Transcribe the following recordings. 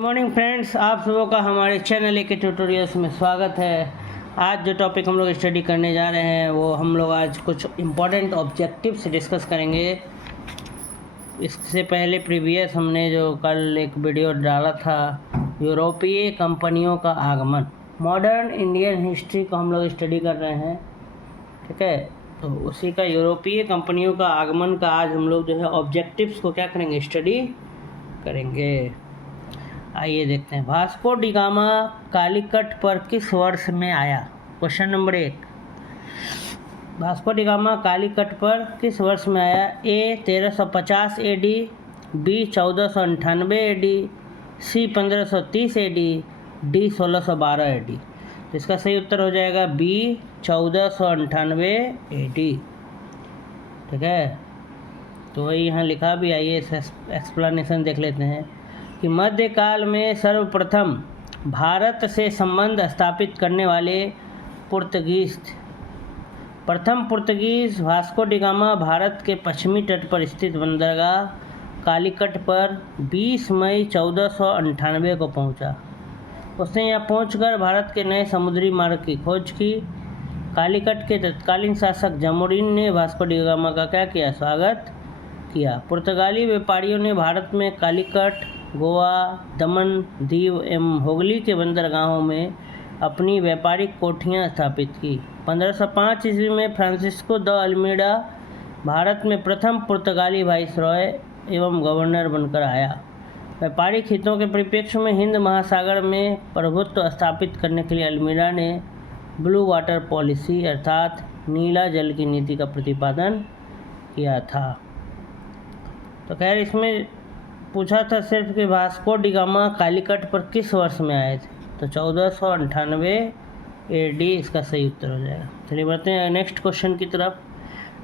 Good morning friends, आप सबों का हमारे चैनल के ट्यूटोरियल्स में स्वागत है। आज जो टॉपिक हम लोग स्टडी करने जा रहे हैं वो हम लोग आज कुछ इम्पोर्टेंट ऑब्जेक्टिव्स डिस्कस करेंगे। इससे पहले प्रीवियस हमने जो कल एक वीडियो डाला था, यूरोपीय कंपनियों का आगमन, मॉडर्न इंडियन हिस्ट्री को हम लोग स्टडी कर रहे हैं। ठीक है, तो उसी का यूरोपीय कंपनियों का आगमन का आज हम लोग जो है ऑब्जेक्टिव्स को क्या करेंगे, स्टडी करेंगे। आइए देखते हैं। वास्को डी गामा कालीकट पर किस वर्ष में आया? Question number 1, Vasco da gamma Calicut पर किस वर्ष में आया? ए 1350 AD, बी 1498 AD, सी 1530 AD, डी 1612 AD। तो इसका सही उत्तर हो जाएगा बी 1498 AD। ठीक है, तो वही यहाँ लिखा भी। आइए एक्सप्लेनेशन देख लेते हैं कि मध्यकाल में सर्वप्रथम भारत से संबंध स्थापित करने वाले पुर्तगीज थे। प्रथम Portuguese Vasco da gamma Bharat के पश्चिमी तट पर स्थित बंदरगाह कालीकट पर 20 मई 1498 को पहुंचा। उसने यहाँ पहुंचकर भारत के नए समुद्री मार्ग की खोज की। कालीकट के तत्कालीन शासक जमोरिन ने वास्को डी गामा का क्या किया? स्वागत किया। पुर्तगाली व्यापारियों ने भारत में कालीकट, गोवा, दमन, दीव एवं हुगली के बंदरगाहों में अपनी व्यापारिक कोठियां स्थापित की। 1505 ईस्वी में फ्रांसिस्को द अल्मीडा भारत में प्रथम पुर्तगाली वाइसरॉय एवं गवर्नर बनकर आया। व्यापारिक हितों के परिप्रेक्ष्य में हिंद महासागर में प्रभुत्व स्थापित करने के लिए अल्मीडा ने ब्लू वाटर पॉलिसी अर्थात नीला जल की नीति का प्रतिपादन किया था। तो खैर इसमें पूछा था सिर्फ कि वास्को डी गामा कालीकट पर किस वर्ष में आए थे, तो 1498 AD इसका सही उत्तर हो जाएगा। चलिए बढ़ते हैं नेक्स्ट क्वेश्चन की तरफ।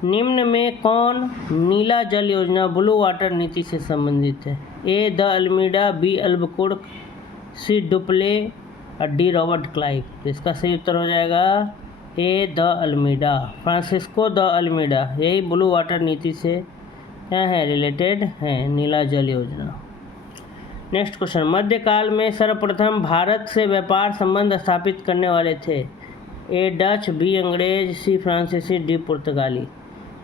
निम्न में कौन नीला जल योजना ब्लू वाटर नीति से संबंधित है? A de Almeida, B Albuquerque, C Dupleix और डी रॉबर्ट क्लाइव। तो इसका सही उत्तर हो जाएगा A de Almeida. Francisco de Almeida यही ब्लू वाटर नीति से क्या है, रिलेटेड है, नीला जल योजना। नेक्स्ट क्वेश्चन, मध्यकाल में सर्वप्रथम भारत से व्यापार संबंध स्थापित करने वाले थे? ए डच, बी अंग्रेज, सी फ्रांसीसी, डी पुर्तगाली।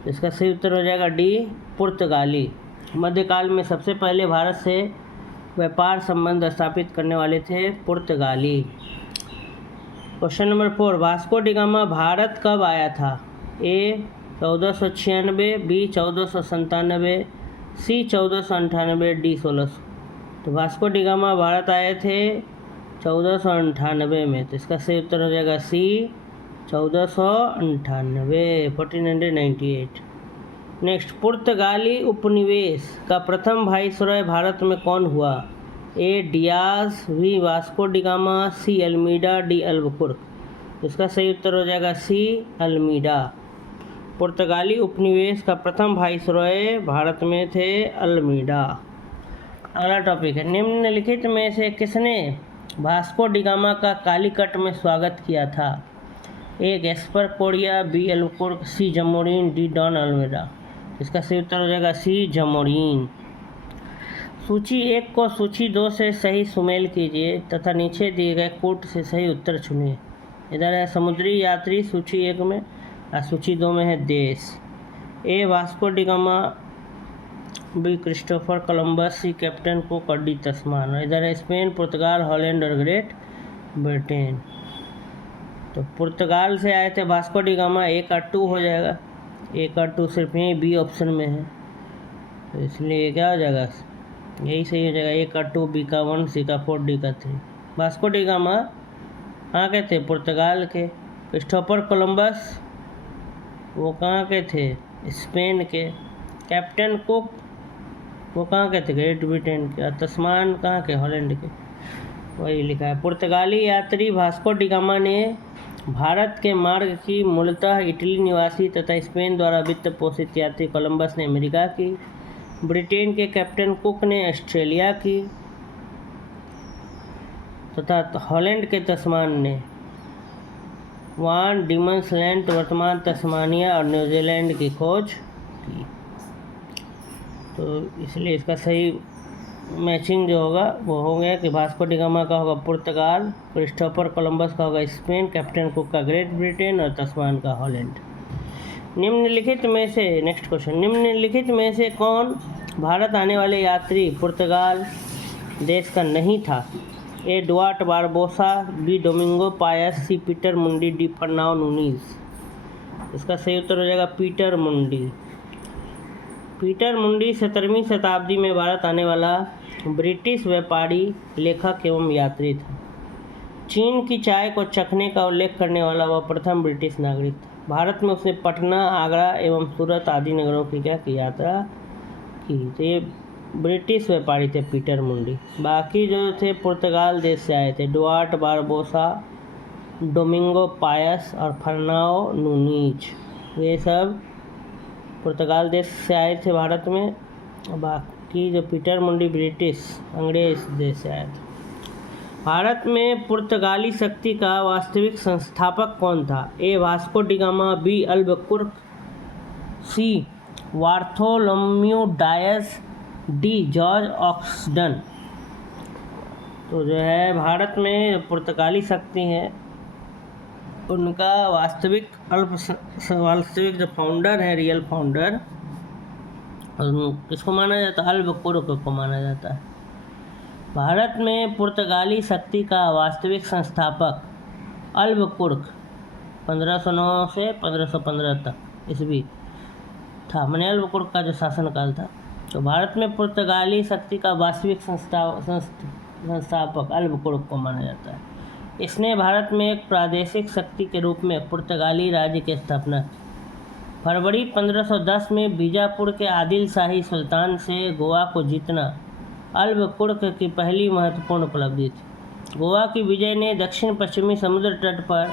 इसका सही उत्तर हो जाएगा डी पुर्तगाली। मध्यकाल में सबसे पहले भारत से व्यापार संबंध स्थापित करने वाले थे पुर्तगाली। Question number 4, Vasco da gamma Bharat कब आया था? ए 1496, बी 1497, सी 1498, डी 1600। तो वास्को डी गामा भारत आए थे 1498 में, तो इसका सही उत्तर हो जाएगा सी 1498, 1498। नेक्स्ट, पुर्तगाली उपनिवेश का प्रथम वाइसरॉय भारत में कौन हुआ? A Dias, B Vasco da Gama, C Almeida, D Albuquerque. इसका सही उत्तर हो जाएगा सी अल्मीडा। पुर्तगाली उपनिवेश का प्रथम वाइसरॉय भारत में थे अल्मीडा। अगला टॉपिक है, निम्नलिखित में से किसने वास्को डी गामा का कालीकट में स्वागत किया था? ए गैस्पर कोरिया, बी अल्बकुर्क, सी जमोरिन, डी डॉन अल्मीडा। इसका सही उत्तर हो जाएगा सी जमोरिन। सूची 1 को सूची 2 से सही सुमेल कीजिए तथा नीचे दिए गए कोट से सही उत्तर चुनिए। इधर है समुद्री यात्री सूची 1 में, और सूची 2 में है देश। A Vasco da Gama, B Christopher Columbus, C Captain Cook और डी तस्मान। इधर है स्पेन, पुर्तगाल, हॉलैंड और ग्रेट ब्रिटेन। तो पुर्तगाल से आए थे वास्को डी गामा, 1 और 2 हो जाएगा। 1 और 2 सिर्फ यही बी ऑप्शन में है, तो इसलिए क्या हो जाएगा, यही सही हो जाएगा। 1 और 2, बी का 1, सी का 4, डी का 3। वास्को डी गामा कहाँ के थे? पुर्तगाल के। क्रिस्टोफर कोलंबस वो कहाँ के थे? स्पेन के। कैप्टन कुक वो कहाँ के थे? ग्रेट ब्रिटेन के। और तस्मान कहाँ के? हॉलैंड के। वही लिखा है। पुर्तगाली यात्री वास्को डी गामा ने भारत के मार्ग की मूलतः इटली निवासी तथा स्पेन द्वारा वित्त पोषित यात्री कोलंबस ने अमेरिका की, ब्रिटेन के कैप्टन कुक ने ऑस्ट्रेलिया की तथा हॉलैंड के तस्मान ने वान डीमंस लैंड वर्तमान तस्मानिया और न्यूजीलैंड की खोज की। तो इसलिए इसका सही मैचिंग जो होगा वो हो गया कि वास्को डी गामा का होगा पुर्तगाल, क्रिस्टोफर कोलंबस का होगा स्पेन, कैप्टन कुक का ग्रेट ब्रिटेन और तस्मान का हॉलैंड। निम्नलिखित में से नेक्स्ट क्वेश्चन, निम्नलिखित में से कौन भारत आने वाले यात्री पुर्तगाल देश का नहीं था? A Duarte Barbosa, B Domingo Paes, C Peter Mundy, D Fernao Nuniz. इसका सही उत्तर हो जाएगा पीटर मुंडी। पीटर मुंडी 17वीं शताब्दी में भारत आने वाला ब्रिटिश व्यापारी, लेखक एवं यात्री था। चीन की चाय को चखने का उल्लेख करने वाला वह प्रथम ब्रिटिश नागरिक था। भारत में उसने पटना, आगरा एवं सूरत आदि नगरों की यात्रा की। तो ये ब्रिटिश व्यापारी थे पीटर मुंडी। बाकी जो थे पुर्तगाल देश से आए थे, डुआर्ट बारबोसा, डोमिंगो पायस और फर्नाओ नूनीज, ये सब पुर्तगाल देश से आए थे भारत में। बाकी जो पीटर मुंडी ब्रिटिश अंग्रेज देश से आए थे। भारत में पुर्तगाली शक्ति का वास्तविक संस्थापक कौन था? A Vasco da Gama, B Albuquerque, C Bartholomew Dias, D George Oxenden. तो जो है भारत में पुर्तगाली शक्ति है, उनका वास्तविक जो फाउंडर है, रियल फाउंडर, किसको माना जाता है? अल्बुकर्क को माना जाता है। भारत में पुर्तगाली शक्ति का वास्तविक संस्थापक अल्बुकर्क 1509 से 1515 तक ईस्वी था। मैंने अल्बुकर्क का जो शासनकाल था। तो भारत में पुर्तगाली शक्ति का वास्तविक संस्थापक अल्बुकर्क को माना जाता है। इसने भारत में एक प्रादेशिक शक्ति के रूप में पुर्तगाली राज्य की स्थापना की। फरवरी 1510 में बीजापुर के आदिल शाही सुल्तान से गोवा को जीतना अल्बुकर्क की पहली महत्वपूर्ण उपलब्धि थी। गोवा की विजय ने दक्षिण पश्चिमी समुद्र तट पर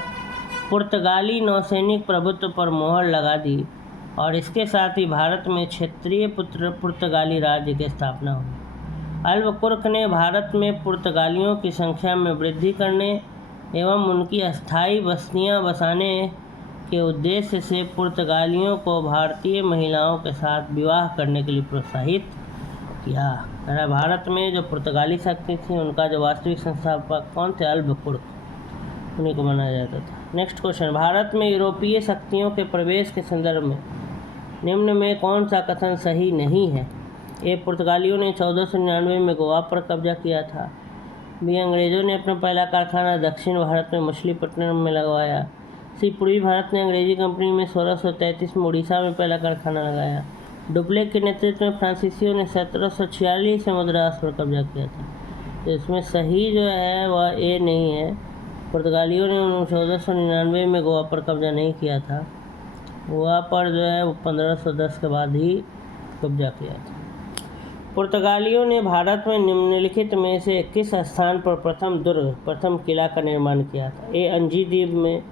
पुर्तगाली नौसैनिक प्रभुत्व पर मोहर लगा दी और इसके साथ ही भारत में क्षेत्रीय पुर्तगाली राज्य की स्थापना हुई। अल्बुकर्क ने भारत में पुर्तगालियों की संख्या में वृद्धि करने एवं उनकी अस्थायी बस्तियां बसाने के उद्देश्य से पुर्तगालियों को भारतीय महिलाओं के साथ विवाह करने के लिए प्रोत्साहित किया। भारत में जो पुर्तगाली शक्ति थी उनका जो वास्तविक संस्थापक कौन थे? अल्बुकर्क, उन्हीं को माना जाता था। नेक्स्ट क्वेश्चन, भारत में यूरोपीय शक्तियों के प्रवेश के संदर्भ में निम्न में कौन सा कथन सही नहीं है? ए पुर्तगालियों ने 1499 में गोवा पर कब्जा किया था। बी अंग्रेजों ने अपना पहला कारखाना दक्षिण भारत में मछलीपट्टनम में लगवाया। सी पूर्वी भारत ने अंग्रेजी कंपनी में 1633 में उड़ीसा में पहला कारखाना लगाया। डुप्लेक के नेतृत्व में फ्रांसीसियों ने 1746 में मद्रास पर कब्जा किया था। तो इसमें सही जो है वह ए नहीं है। पुर्तगालियों ने 1499 में गोवा पर कब्जा नहीं किया था। गोवा पर जो है वो 1510 के बाद ही कब्जा किया था। पुर्तगालियों ने भारत में निम्नलिखित में से किस स्थान पर प्रथम किला का निर्माण किया था? ए अंजी द्वीप में,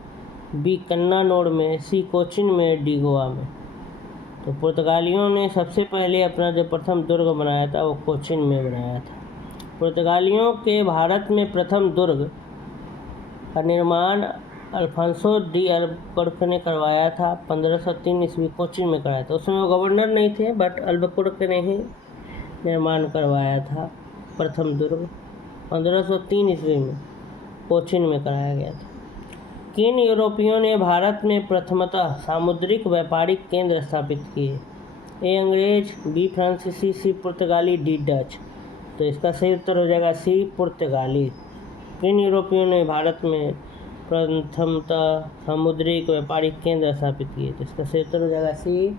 बी कन्नानोर में, सी कोचिन में, डी गोवा में। तो पुर्तगालियों ने सबसे पहले अपना जो प्रथम दुर्ग बनाया था वो कोचिन में बनाया था। पुर्तगालियों के भारत में प्रथम दुर्ग का निर्माण अल्फांसो डी अल्बुकर्क ने करवाया था। 1503 ईस्वी कोचिन में कराया था। उसमें वो गवर्नर नहीं थे, बट अल्बुकर्क ने ही निर्माण करवाया था प्रथम दुर्ग। 1503 ईस्वी में कोचिन में कराया गया था। किन यूरोपियों ने भारत में प्रथमतः सामुद्रिक व्यापारिक केंद्र स्थापित किए? ए अंग्रेज, बी फ्रांसीसी, सी पुर्तगाली, डी डच। तो इसका सही उत्तर हो जाएगा सी पुर्तगाली। किन यूरोपियों ने भारत में प्रथमतः सामुद्रिक व्यापारिक केंद्र स्थापित किए? तो इसका सही उत्तर हो जाएगा सी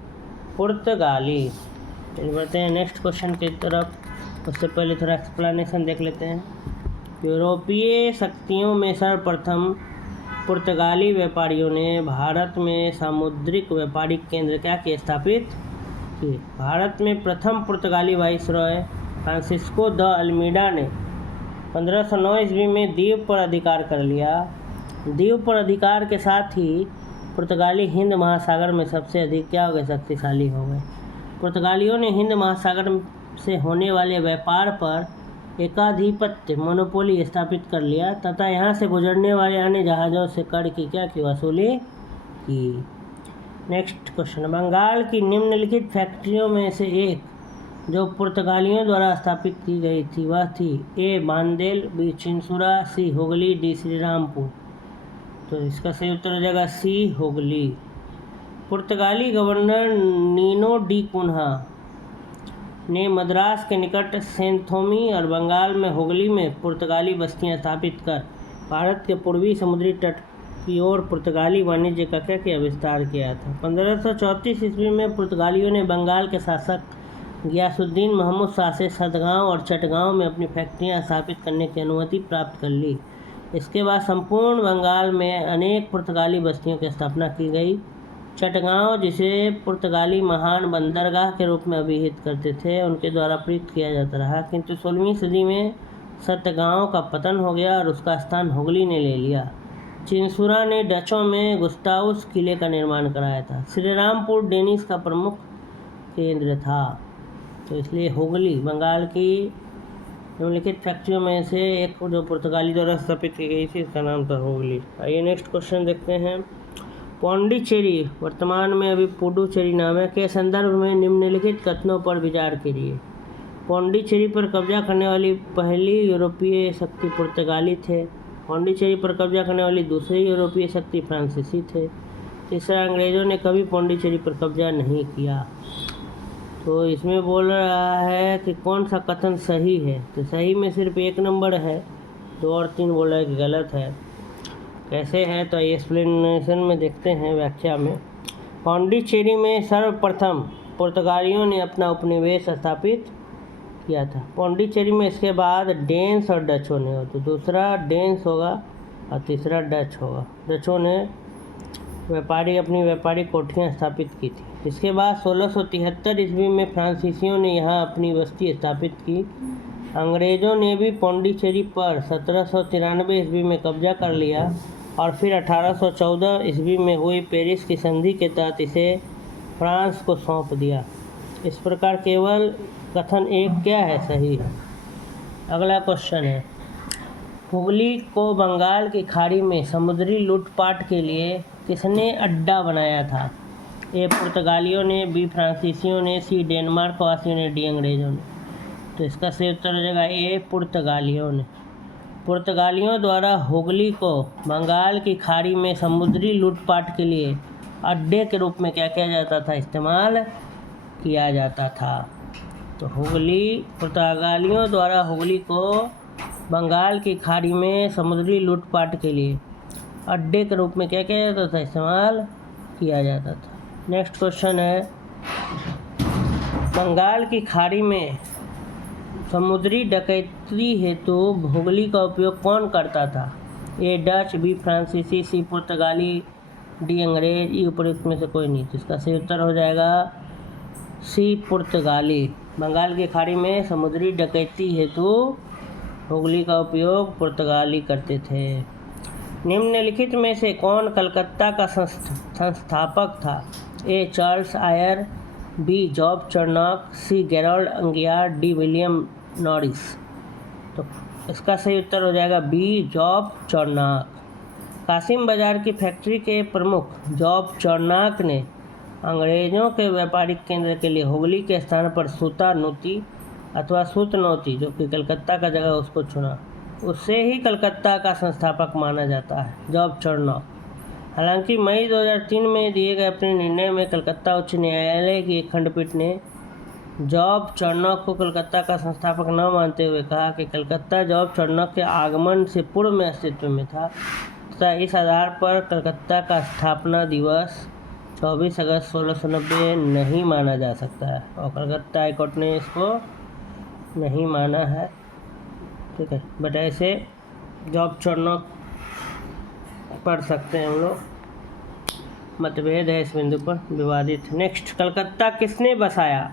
पुर्तगाली। चलिए बढ़ते हैं नेक्स्ट क्वेश्चन की तरफ। उससे पहले थोड़ा एक्सप्लेनेशन देख लेते हैं। यूरोपीय शक्तियों में सर्वप्रथम पुर्तगाली व्यापारियों ने भारत में सामुद्रिक व्यापारिक केंद्र क्या किए? स्थापित किए। भारत में प्रथम पुर्तगाली वाइसरॉय फ्रांसिस्को द अल्मीडा ने 1509 ईस्वी में द्वीप पर अधिकार कर लिया। द्वीप पर अधिकार के साथ ही पुर्तगाली हिंद महासागर में सबसे अधिक क्या हो गए? शक्तिशाली हो गए। पुर्तगालियों ने हिंद महासागर से होने वाले व्यापार पर एकाधिपत्य मोनोपोली स्थापित कर लिया तथा यहाँ से गुजरने वाले अन्य जहाज़ों से कर की क्या की वसूली की। नेक्स्ट क्वेश्चन, बंगाल की निम्नलिखित फैक्ट्रियों में से एक जो पुर्तगालियों द्वारा स्थापित की गई थी वह थी ए बांदेल, बी चिंसुरा, सी हुगली, डी श्रीरामपुर। तो इसका सही उत्तर हो जाएगा सी हुगली। पुर्तगाली गवर्नर नीनो डी कुन्हा ने मद्रास के निकट सेंथोमी और बंगाल में हुगली में पुर्तगाली बस्तियां स्थापित कर भारत के पूर्वी समुद्री तट की ओर पुर्तगाली वाणिज्य कक्ष का विस्तार किया था। 1534 ईस्वी में पुर्तगालियों ने बंगाल के शासक गियासुद्दीन महमूद शाह से सतगांव और चटगांव में अपनी फैक्ट्रियां स्थापित करने की अनुमति प्राप्त कर ली। इसके बाद संपूर्ण बंगाल में अनेक पुर्तगाली बस्तियों की स्थापना की गई। चटगांव, जिसे पुर्तगाली महान बंदरगाह के रूप में अभिहित करते थे, उनके द्वारा प्रयुक्त किया जाता रहा, किंतु 16वीं सदी में सतगांव का पतन हो गया और उसका स्थान हुगली ने ले लिया। चिंसुरा ने डचों में गुस्ताउस किले का निर्माण कराया था। श्रीरामपुर डेनिस का प्रमुख केंद्र था। तो इसलिए हुगली बंगाल की निम्नलिखित फैक्ट्रियों में से एक जो पुर्तगाली द्वारा स्थापित की गई थी, इसका नाम था हुगली। आइए नेक्स्ट क्वेश्चन देखते हैं। पौंडीचेरी, वर्तमान में अभी पुडुचेरी नाम है, के संदर्भ में निम्नलिखित कथनों पर विचार कीजिए। पौंडीचेरी पर कब्जा करने वाली पहली यूरोपीय शक्ति पुर्तगाली थे। पौंडीचेरी पर कब्जा करने वाली दूसरी यूरोपीय शक्ति फ्रांसीसी थे। तीसरा, अंग्रेज़ों ने कभी पौंडीचेरी पर कब्जा नहीं किया। तो इसमें बोल रहा है कि कौन सा कथन सही है। तो सही में सिर्फ 1 नंबर है, 2 और 3 बोल रहा है कि गलत है। कैसे है तो एक्सप्लेनेशन में देखते हैं, व्याख्या में। पौंडीचेरी में सर्वप्रथम पुर्तगालियों ने अपना उपनिवेश स्थापित किया था। पौंडीचेरी में इसके बाद डेन्स और डचों ने, तो दूसरा डेन्स होगा और तीसरा डच होगा। डचों ने अपनी व्यापारिक कोठियाँ स्थापित की थी। इसके बाद 1673 ईस्वी में फ्रांसीसियों ने यहाँ अपनी बस्ती स्थापित की। अंग्रेज़ों ने भी पौंडीचेरी पर 1793 ईस्वी में कब्जा कर लिया और फिर 1814 ईस्वी में हुई पेरिस की संधि के तहत इसे फ्रांस को सौंप दिया। इस प्रकार केवल कथन 1 क्या है, सही है। अगला क्वेश्चन है, हुगली को बंगाल की खाड़ी में समुद्री लूटपाट के लिए किसने अड्डा बनाया था? ए पुर्तगालियों ने, बी फ्रांसीसियों ने, सी डेनमार्क वासियों ने, डी अंग्रेज़ों ने। तो इसका सही उत्तर हो जाएगा ए पुर्तगालियों ने। पुर्तगालियों द्वारा हुगली को बंगाल की खाड़ी में समुद्री लूटपाट के लिए अड्डे के रूप में क्या किया जाता था, इस्तेमाल किया जाता था। तो पुर्तगालियों द्वारा हुगली को बंगाल की खाड़ी में समुद्री लूटपाट के लिए अड्डे के रूप में क्या किया जाता था, इस्तेमाल किया जाता था। नेक्स्ट क्वेश्चन है, बंगाल की खाड़ी में समुद्री डकैती हेतु हुगली का उपयोग कौन करता था? ए डच, बी फ्रांसीसी, सी पुर्तगाली, डी अंग्रेज, ई उपयुक्त में से कोई नहीं। तो इसका सही उत्तर हो जाएगा सी पुर्तगाली। बंगाल की खाड़ी में समुद्री डकैती हेतु हुगली का उपयोग पुर्तगाली करते थे। निम्नलिखित में से कौन कलकत्ता का संस्थापक था? A Charles Eyre, B Job Charnock, C Gerald Aungier, D William Norris. तो इसका सही उत्तर हो जाएगा बी जॉब चर्नॉक। कासिम बाजार की फैक्ट्री के प्रमुख जॉब चर्नॉक ने अंग्रेज़ों के व्यापारिक केंद्र के लिए हुगली के स्थान पर सूतानूती अथवा सूतनौती, जो कि कलकत्ता का जगह, उसको चुना। उससे ही कलकत्ता का संस्थापक माना जाता है, जॉब चर्नॉक। हालांकि मई 2003 में दिए गए अपने निर्णय में कलकत्ता उच्च न्यायालय की एक खंडपीठ ने जॉब चर्नॉक को कलकत्ता का संस्थापक न मानते हुए कहा कि कलकत्ता जॉब चर्नॉक के आगमन से पूर्व में अस्तित्व में था तथा इस आधार पर कलकत्ता का स्थापना दिवस 24 अगस्त 1690 नहीं माना जा सकता है, और कलकत्ता हाईकोर्ट ने इसको नहीं माना है। ठीक है, बट ऐसे जॉब चर्नॉक पढ़ सकते हैं हम लोग, मतभेद है इस बिंदु पर, विवादित। नेक्स्ट, कलकत्ता किसने बसाया?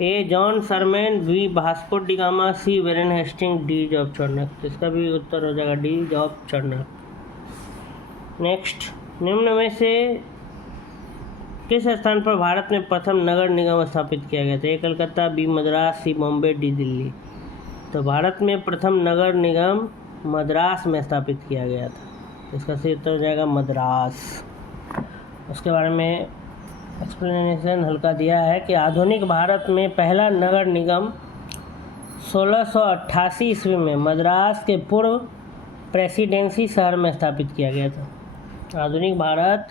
A John Surman, B Vasco da Gama, C Warren Hastings, D Job Charnock. इसका भी उत्तर हो जाएगा डी जॉब चर्नॉक। नेक्स्ट, निम्न में से किस स्थान पर भारत में प्रथम नगर निगम स्थापित किया गया था? ए कलकत्ता, बी मद्रास, सी बॉम्बे, डी दिल्ली। तो भारत में प्रथम नगर निगम मद्रास में स्थापित किया गया था। इसका सही उत्तर हो जाएगा मद्रास। उसके बारे में एक्सप्लेनेशन हल्का दिया है कि आधुनिक भारत में पहला नगर निगम 1688 ईस्वी में मद्रास के पूर्व प्रेसिडेंसी शहर में स्थापित किया गया था। आधुनिक भारत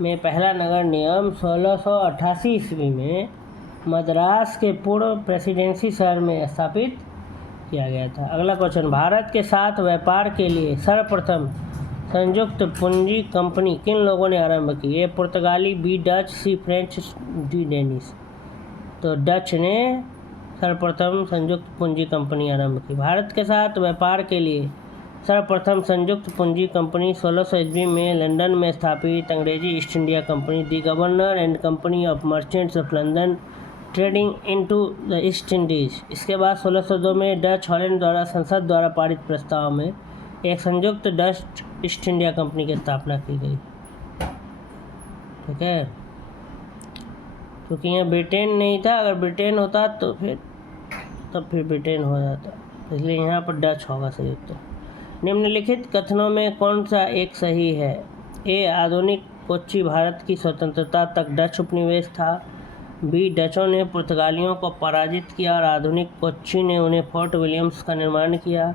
में पहला नगर निगम 1688 ईस्वी में मद्रास के पूर्व प्रेसिडेंसी शहर में स्थापित किया गया था। अगला क्वेश्चन, भारत के साथ व्यापार के लिए सर्वप्रथम संयुक्त पूंजी कंपनी किन लोगों ने आरंभ की? ए पुर्तगाली, बी डच, सी फ्रेंच, डी डेनिश। तो डच ने सर्वप्रथम संयुक्त पूंजी कंपनी आरंभ की। भारत के साथ व्यापार के लिए सर्वप्रथम संयुक्त पूंजी कंपनी 1600 ईस्वी में लंदन में स्थापित अंग्रेजी east India company, the governor and company of merchants of London trading into the east Indies. इसके बाद 1602 में डच हॉलैंड द्वारा संसद द्वारा पारित प्रस्ताव में एक संयुक्त डच ईस्ट इंडिया कंपनी की स्थापना की गई। ठीक है, क्योंकि यहाँ ब्रिटेन नहीं था, अगर ब्रिटेन होता तो फिर ब्रिटेन हो जाता, इसलिए यहाँ पर डच होगा सही उत्तर। निम्नलिखित कथनों में कौन सा एक सही है? ए आधुनिक कोच्चि भारत की स्वतंत्रता तक डच उपनिवेश था। बी डचों ने पुर्तगालियों को पराजित किया और आधुनिक कोच्चि ने उन्हें फोर्ट विलियम्स का निर्माण किया।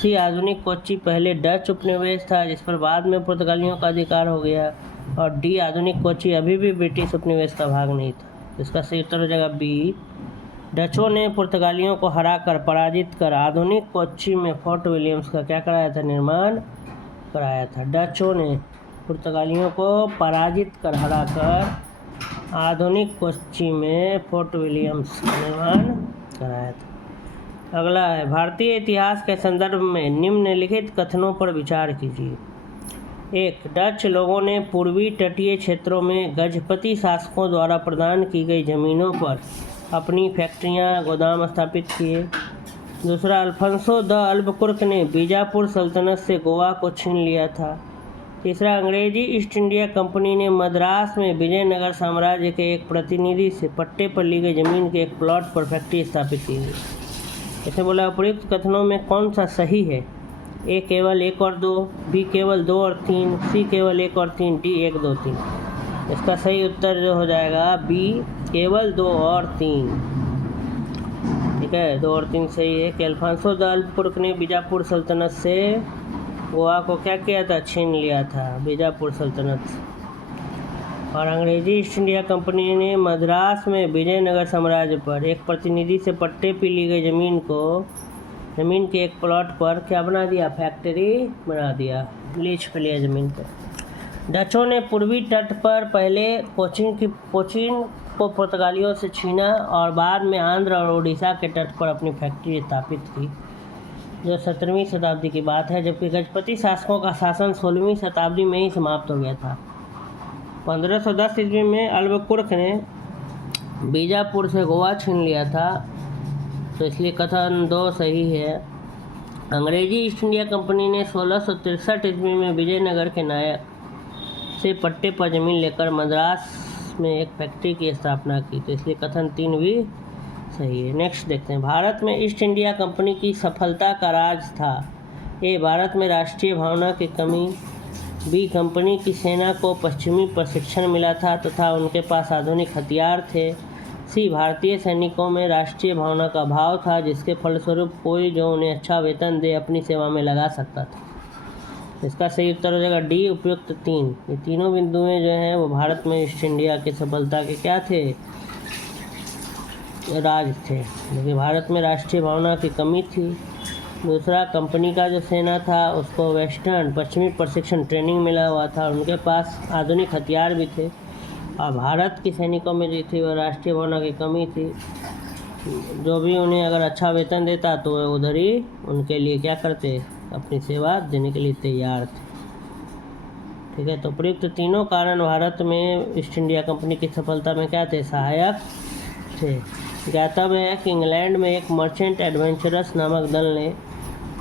सी आधुनिक कोच्चि पहले डच उपनिवेश था जिस पर बाद में पुर्तगालियों का अधिकार हो गया। और डी आधुनिक कोच्चि अभी भी ब्रिटिश उपनिवेश का भाग नहीं था। इसका सही उत्तर हो जाएगा बी। डचों ने पुर्तगालियों को हराकर पराजित कर आधुनिक कोच्चि में फोर्ट विलियम्स का क्या कराया था? निर्माण कराया था। डचों ने पुर्तगालियों को पराजित कर हराकर आधुनिक कोच्चि में फोर्ट विलियम्स का निर्माण कराया था। अगला है, भारतीय इतिहास के संदर्भ में निम्नलिखित कथनों पर विचार कीजिए। एक, डच लोगों ने पूर्वी तटीय क्षेत्रों में गजपति शासकों द्वारा प्रदान की गई जमीनों पर अपनी फैक्ट्रियां, गोदाम स्थापित किए। दूसरा, अल्फांसो द अल्बुकुर्क ने बीजापुर सल्तनत से गोवा को छीन लिया था। तीसरा, अंग्रेजी ईस्ट इंडिया कंपनी ने मद्रास में विजयनगर साम्राज्य के एक प्रतिनिधि से पट्टे पर ली गई जमीन के एक प्लॉट पर फैक्ट्री स्थापित की गई। ऐसे बोला, उपयुक्त कथनों में कौन सा सही है? ए केवल 1 और 2, बी केवल 2 और 3, सी केवल 1 और 3, डी 1, 2, 3। इसका सही उत्तर जो हो जाएगा बी केवल 2 और 3। ठीक है, 2 और 3 सही है कि अल्फांसो द अल्बुकुर्क ने बीजापुर सल्तनत से गोवा को क्या किया था? छीन लिया था बीजापुर सल्तनत से। और अंग्रेजी ईस्ट इंडिया कंपनी ने मद्रास में विजयनगर साम्राज्य पर एक प्रतिनिधि से पट्टे पर ली गई जमीन के एक प्लॉट पर क्या बना दिया? फैक्ट्री बना दिया, लीज पे लिया जमीन पर। डचों ने पूर्वी तट पर पहले कोचीन को पुर्तगालियों से छीना और बाद में आंध्र और उड़ीसा के तट पर अपनी फैक्ट्री स्थापित की, जो 17वीं शताब्दी की बात है, जबकि गजपति शासकों का शासन 16वीं शताब्दी में ही समाप्त हो गया था। 1510 ईस्वी में अल्बुकुर्क ने बीजापुर से गोवा छीन लिया था, तो इसलिए कथन 2 सही है। अंग्रेजी ईस्ट इंडिया कंपनी ने 1663 ईस्वी में विजयनगर के नायक से पट्टे पर जमीन लेकर मद्रास में एक फैक्ट्री की स्थापना की, तो इसलिए कथन 3 भी सही है। नेक्स्ट देखते हैं, भारत में ईस्ट इंडिया कंपनी की सफलता का राज था। ए भारत में राष्ट्रीय भावना की कमी, बी कंपनी की सेना को पश्चिमी प्रशिक्षण मिला था तथा उनके पास आधुनिक हथियार थे, सी भारतीय सैनिकों में राष्ट्रीय भावना का अभाव था जिसके फलस्वरूप कोई जो उन्हें अच्छा वेतन दे अपनी सेवा में लगा सकता था। इसका सही उत्तर हो जाएगा डी उपयुक्त 3। ये तीनों बिंदुएं जो हैं वो भारत में ईस्ट इंडिया की सफलता के क्या थे? राज थे। क्योंकि भारत में राष्ट्रीय भावना की कमी थी। दूसरा, कंपनी का जो सेना था उसको वेस्टर्न पश्चिमी प्रशिक्षण ट्रेनिंग मिला हुआ था, उनके पास आधुनिक हथियार भी थे। और भारत के सैनिकों में जो थी वो राष्ट्रीय भावना की कमी थी, जो भी उन्हें अगर अच्छा वेतन देता तो वे उधर ही उनके लिए क्या करते? अपनी सेवा देने के लिए तैयार थे। ठीक है, तो प्रयुक्त तीनों कारण भारत में ईस्ट इंडिया कंपनी की सफलता में क्या थे? सहायक थे। ज्ञातव्य है कि इंग्लैंड में एक मर्चेंट एडवेंचरस नामक दल ने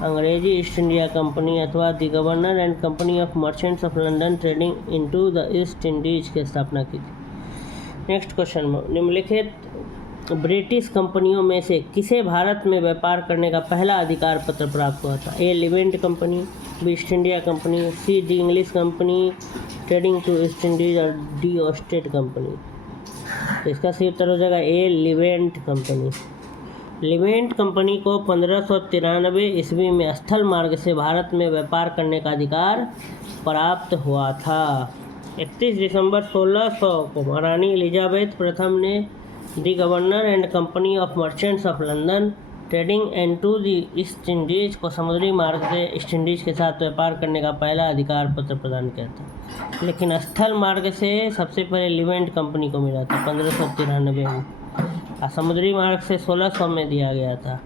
अंग्रेजी ईस्ट इंडिया कंपनी अथवा the governor and company of merchants of London trading into the east Indies की स्थापना की थी। नेक्स्ट क्वेश्चन, निम्नलिखित ब्रिटिश कंपनियों में से किसे भारत में व्यापार करने का पहला अधिकार पत्र प्राप्त हुआ था? A Levant company, B East India company, C the English company trading to East Indies और डी ऑस्टेट कंपनी। तो इसका सही उत्तर हो जाएगा A, Levant company. Levant company को 1593 ईस्वी में स्थल मार्ग से भारत में व्यापार करने का अधिकार प्राप्त हुआ था। 31 दिसंबर 1600 को महारानी एलिजाबेथ प्रथम ने the governor and company of merchants of London trading into the east Indies को समुद्री मार्ग से ईस्ट इंडीज के साथ व्यापार करने का पहला अधिकार पत्र प्रदान किया था, लेकिन स्थल मार्ग से सबसे पहले लिवेंट कंपनी को मिला था 1593 में, और समुद्री मार्ग से 1600 में दिया गया था।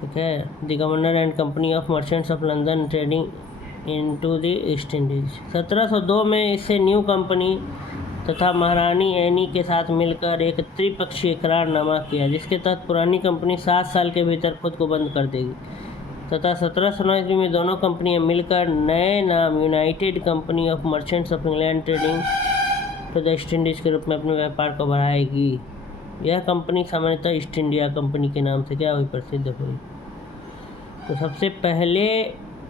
ठीक है, the governor and company of merchants of London trading into the east Indies. 1702 में इससे न्यू कंपनी तथा महारानी एनी के साथ मिलकर एक त्रिपक्षीय करारनामा किया, जिसके तहत पुरानी कंपनी 7 साल के भीतर खुद को बंद कर देगी तथा 1709 ईस्वी में दोनों कंपनियां मिलकर नए नाम united company of merchants of England trading to the east Indies के रूप में अपने व्यापार को बढ़ाएगी। यह कंपनी सामान्यतः ईस्ट इंडिया कंपनी के नाम से क्या हुई, प्रसिद्ध हुई। तो सबसे पहले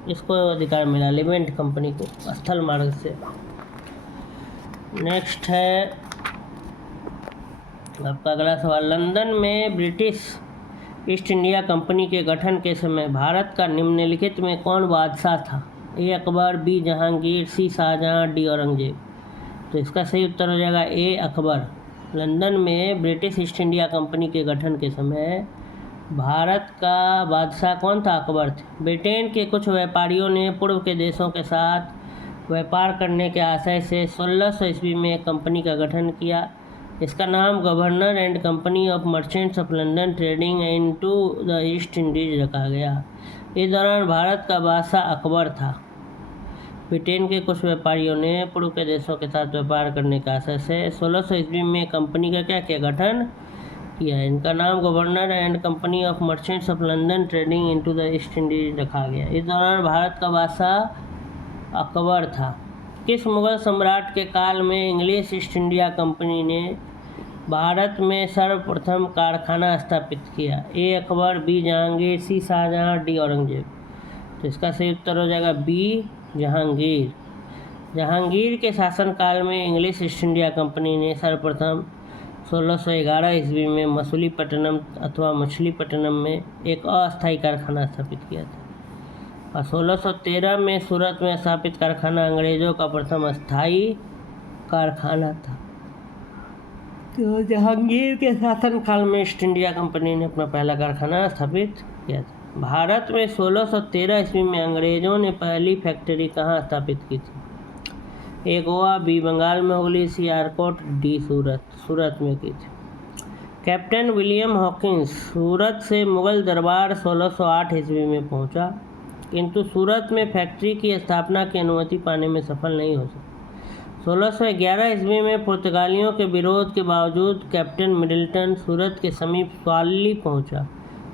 इसको अधिकार मिला लिवेंट कंपनी को स्थल मार्ग से। नेक्स्ट है आपका अगला सवाल, लंदन में ब्रिटिश ईस्ट इंडिया कंपनी के गठन के समय भारत का निम्नलिखित में कौन बादशाह था? ए अकबर, बी जहांगीर, सी शाहजहां, डी औरंगजेब। तो इसका सही उत्तर हो जाएगा ए अकबर। लंदन में ब्रिटिश ईस्ट इंडिया कंपनी के गठन के समय भारत का बादशाह कौन था? अकबर थे। ब्रिटेन के कुछ व्यापारियों ने पूर्व के देशों के साथ व्यापार करने के आशय से 1600 ईस्वी में एक कंपनी का गठन किया। इसका नाम governor and company of merchants of London trading into the east Indies रखा गया। इस दौरान भारत का बादशाह अकबर था। ब्रिटेन के कुछ व्यापारियों ने पूर्व के देशों के साथ व्यापार करने के आशय से 1600 ईस्वी में कंपनी का क्या किया, गठन किया। इनका नाम governor and company of merchants of London trading into the east Indies रखा गया। इस दौरान भारत का बादशाह अकबर था। किस मुगल सम्राट के काल में इंग्लिश ईस्ट इंडिया कंपनी ने भारत में सर्वप्रथम कारखाना स्थापित किया? ए अकबर, बी जहांगीर, सी शाहजहां, डी औरंगजेब। तो इसका सही उत्तर हो जाएगा बी जहांगीर। जहांगीर के शासनकाल में इंग्लिश ईस्ट इंडिया कंपनी ने सर्वप्रथम 1611 ईस्वी में मछलीपट्टनम अथवा मछलीपट्टनम में एक अस्थायी कारखाना स्थापित किया था, और 1613 में सूरत में स्थापित कारखाना अंग्रेजों का प्रथम स्थायी कारखाना था। तो जहांगीर के शासनकाल में ईस्ट इंडिया कंपनी ने अपना पहला कारखाना स्थापित किया था। भारत में 1613 ईस्वी में अंग्रेजों ने पहली फैक्ट्री कहाँ स्थापित की थी? ए गोवा, बी बंगाल में हुगली, सी आरकोट, डी सूरत में की थी। कैप्टन विलियम हॉकिंस सूरत से मुगल दरबार 1608 ईस्वी में पहुंचा, किंतु सूरत में फैक्ट्री की स्थापना की अनुमति पाने में सफल नहीं हो सका। 1611 ईस्वी में पुर्तगालियों के विरोध के बावजूद कैप्टन मिडल्टन सूरत के समीप स्वाली पहुंचा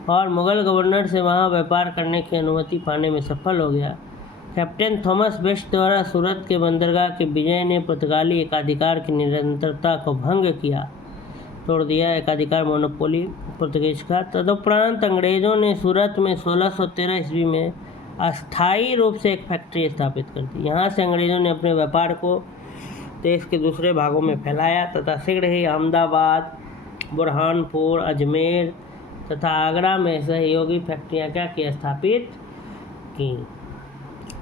और मुगल गवर्नर से वहां व्यापार करने की अनुमति पाने में सफल हो गया। कैप्टन थॉमस बेस्ट द्वारा सूरत के बंदरगाह के विजय ने पुर्तगाली एकाधिकार की निरंतरता को भंग किया, तोड़ दिया। एकाधिकार मोनोपोली पुर्तगीज का। तदुपरांत अंग्रेजों ने सूरत में 1613 ईस्वी में अस्थायी रूप से एक फैक्ट्री स्थापित कर दी। यहाँ से अंग्रेजों ने अपने व्यापार को देश के दूसरे भागों में फैलाया तथा शीघ्र ही अहमदाबाद, बुरहानपुर, अजमेर तथा आगरा में सहयोगी फैक्ट्रियाँ क्या की, स्थापित की।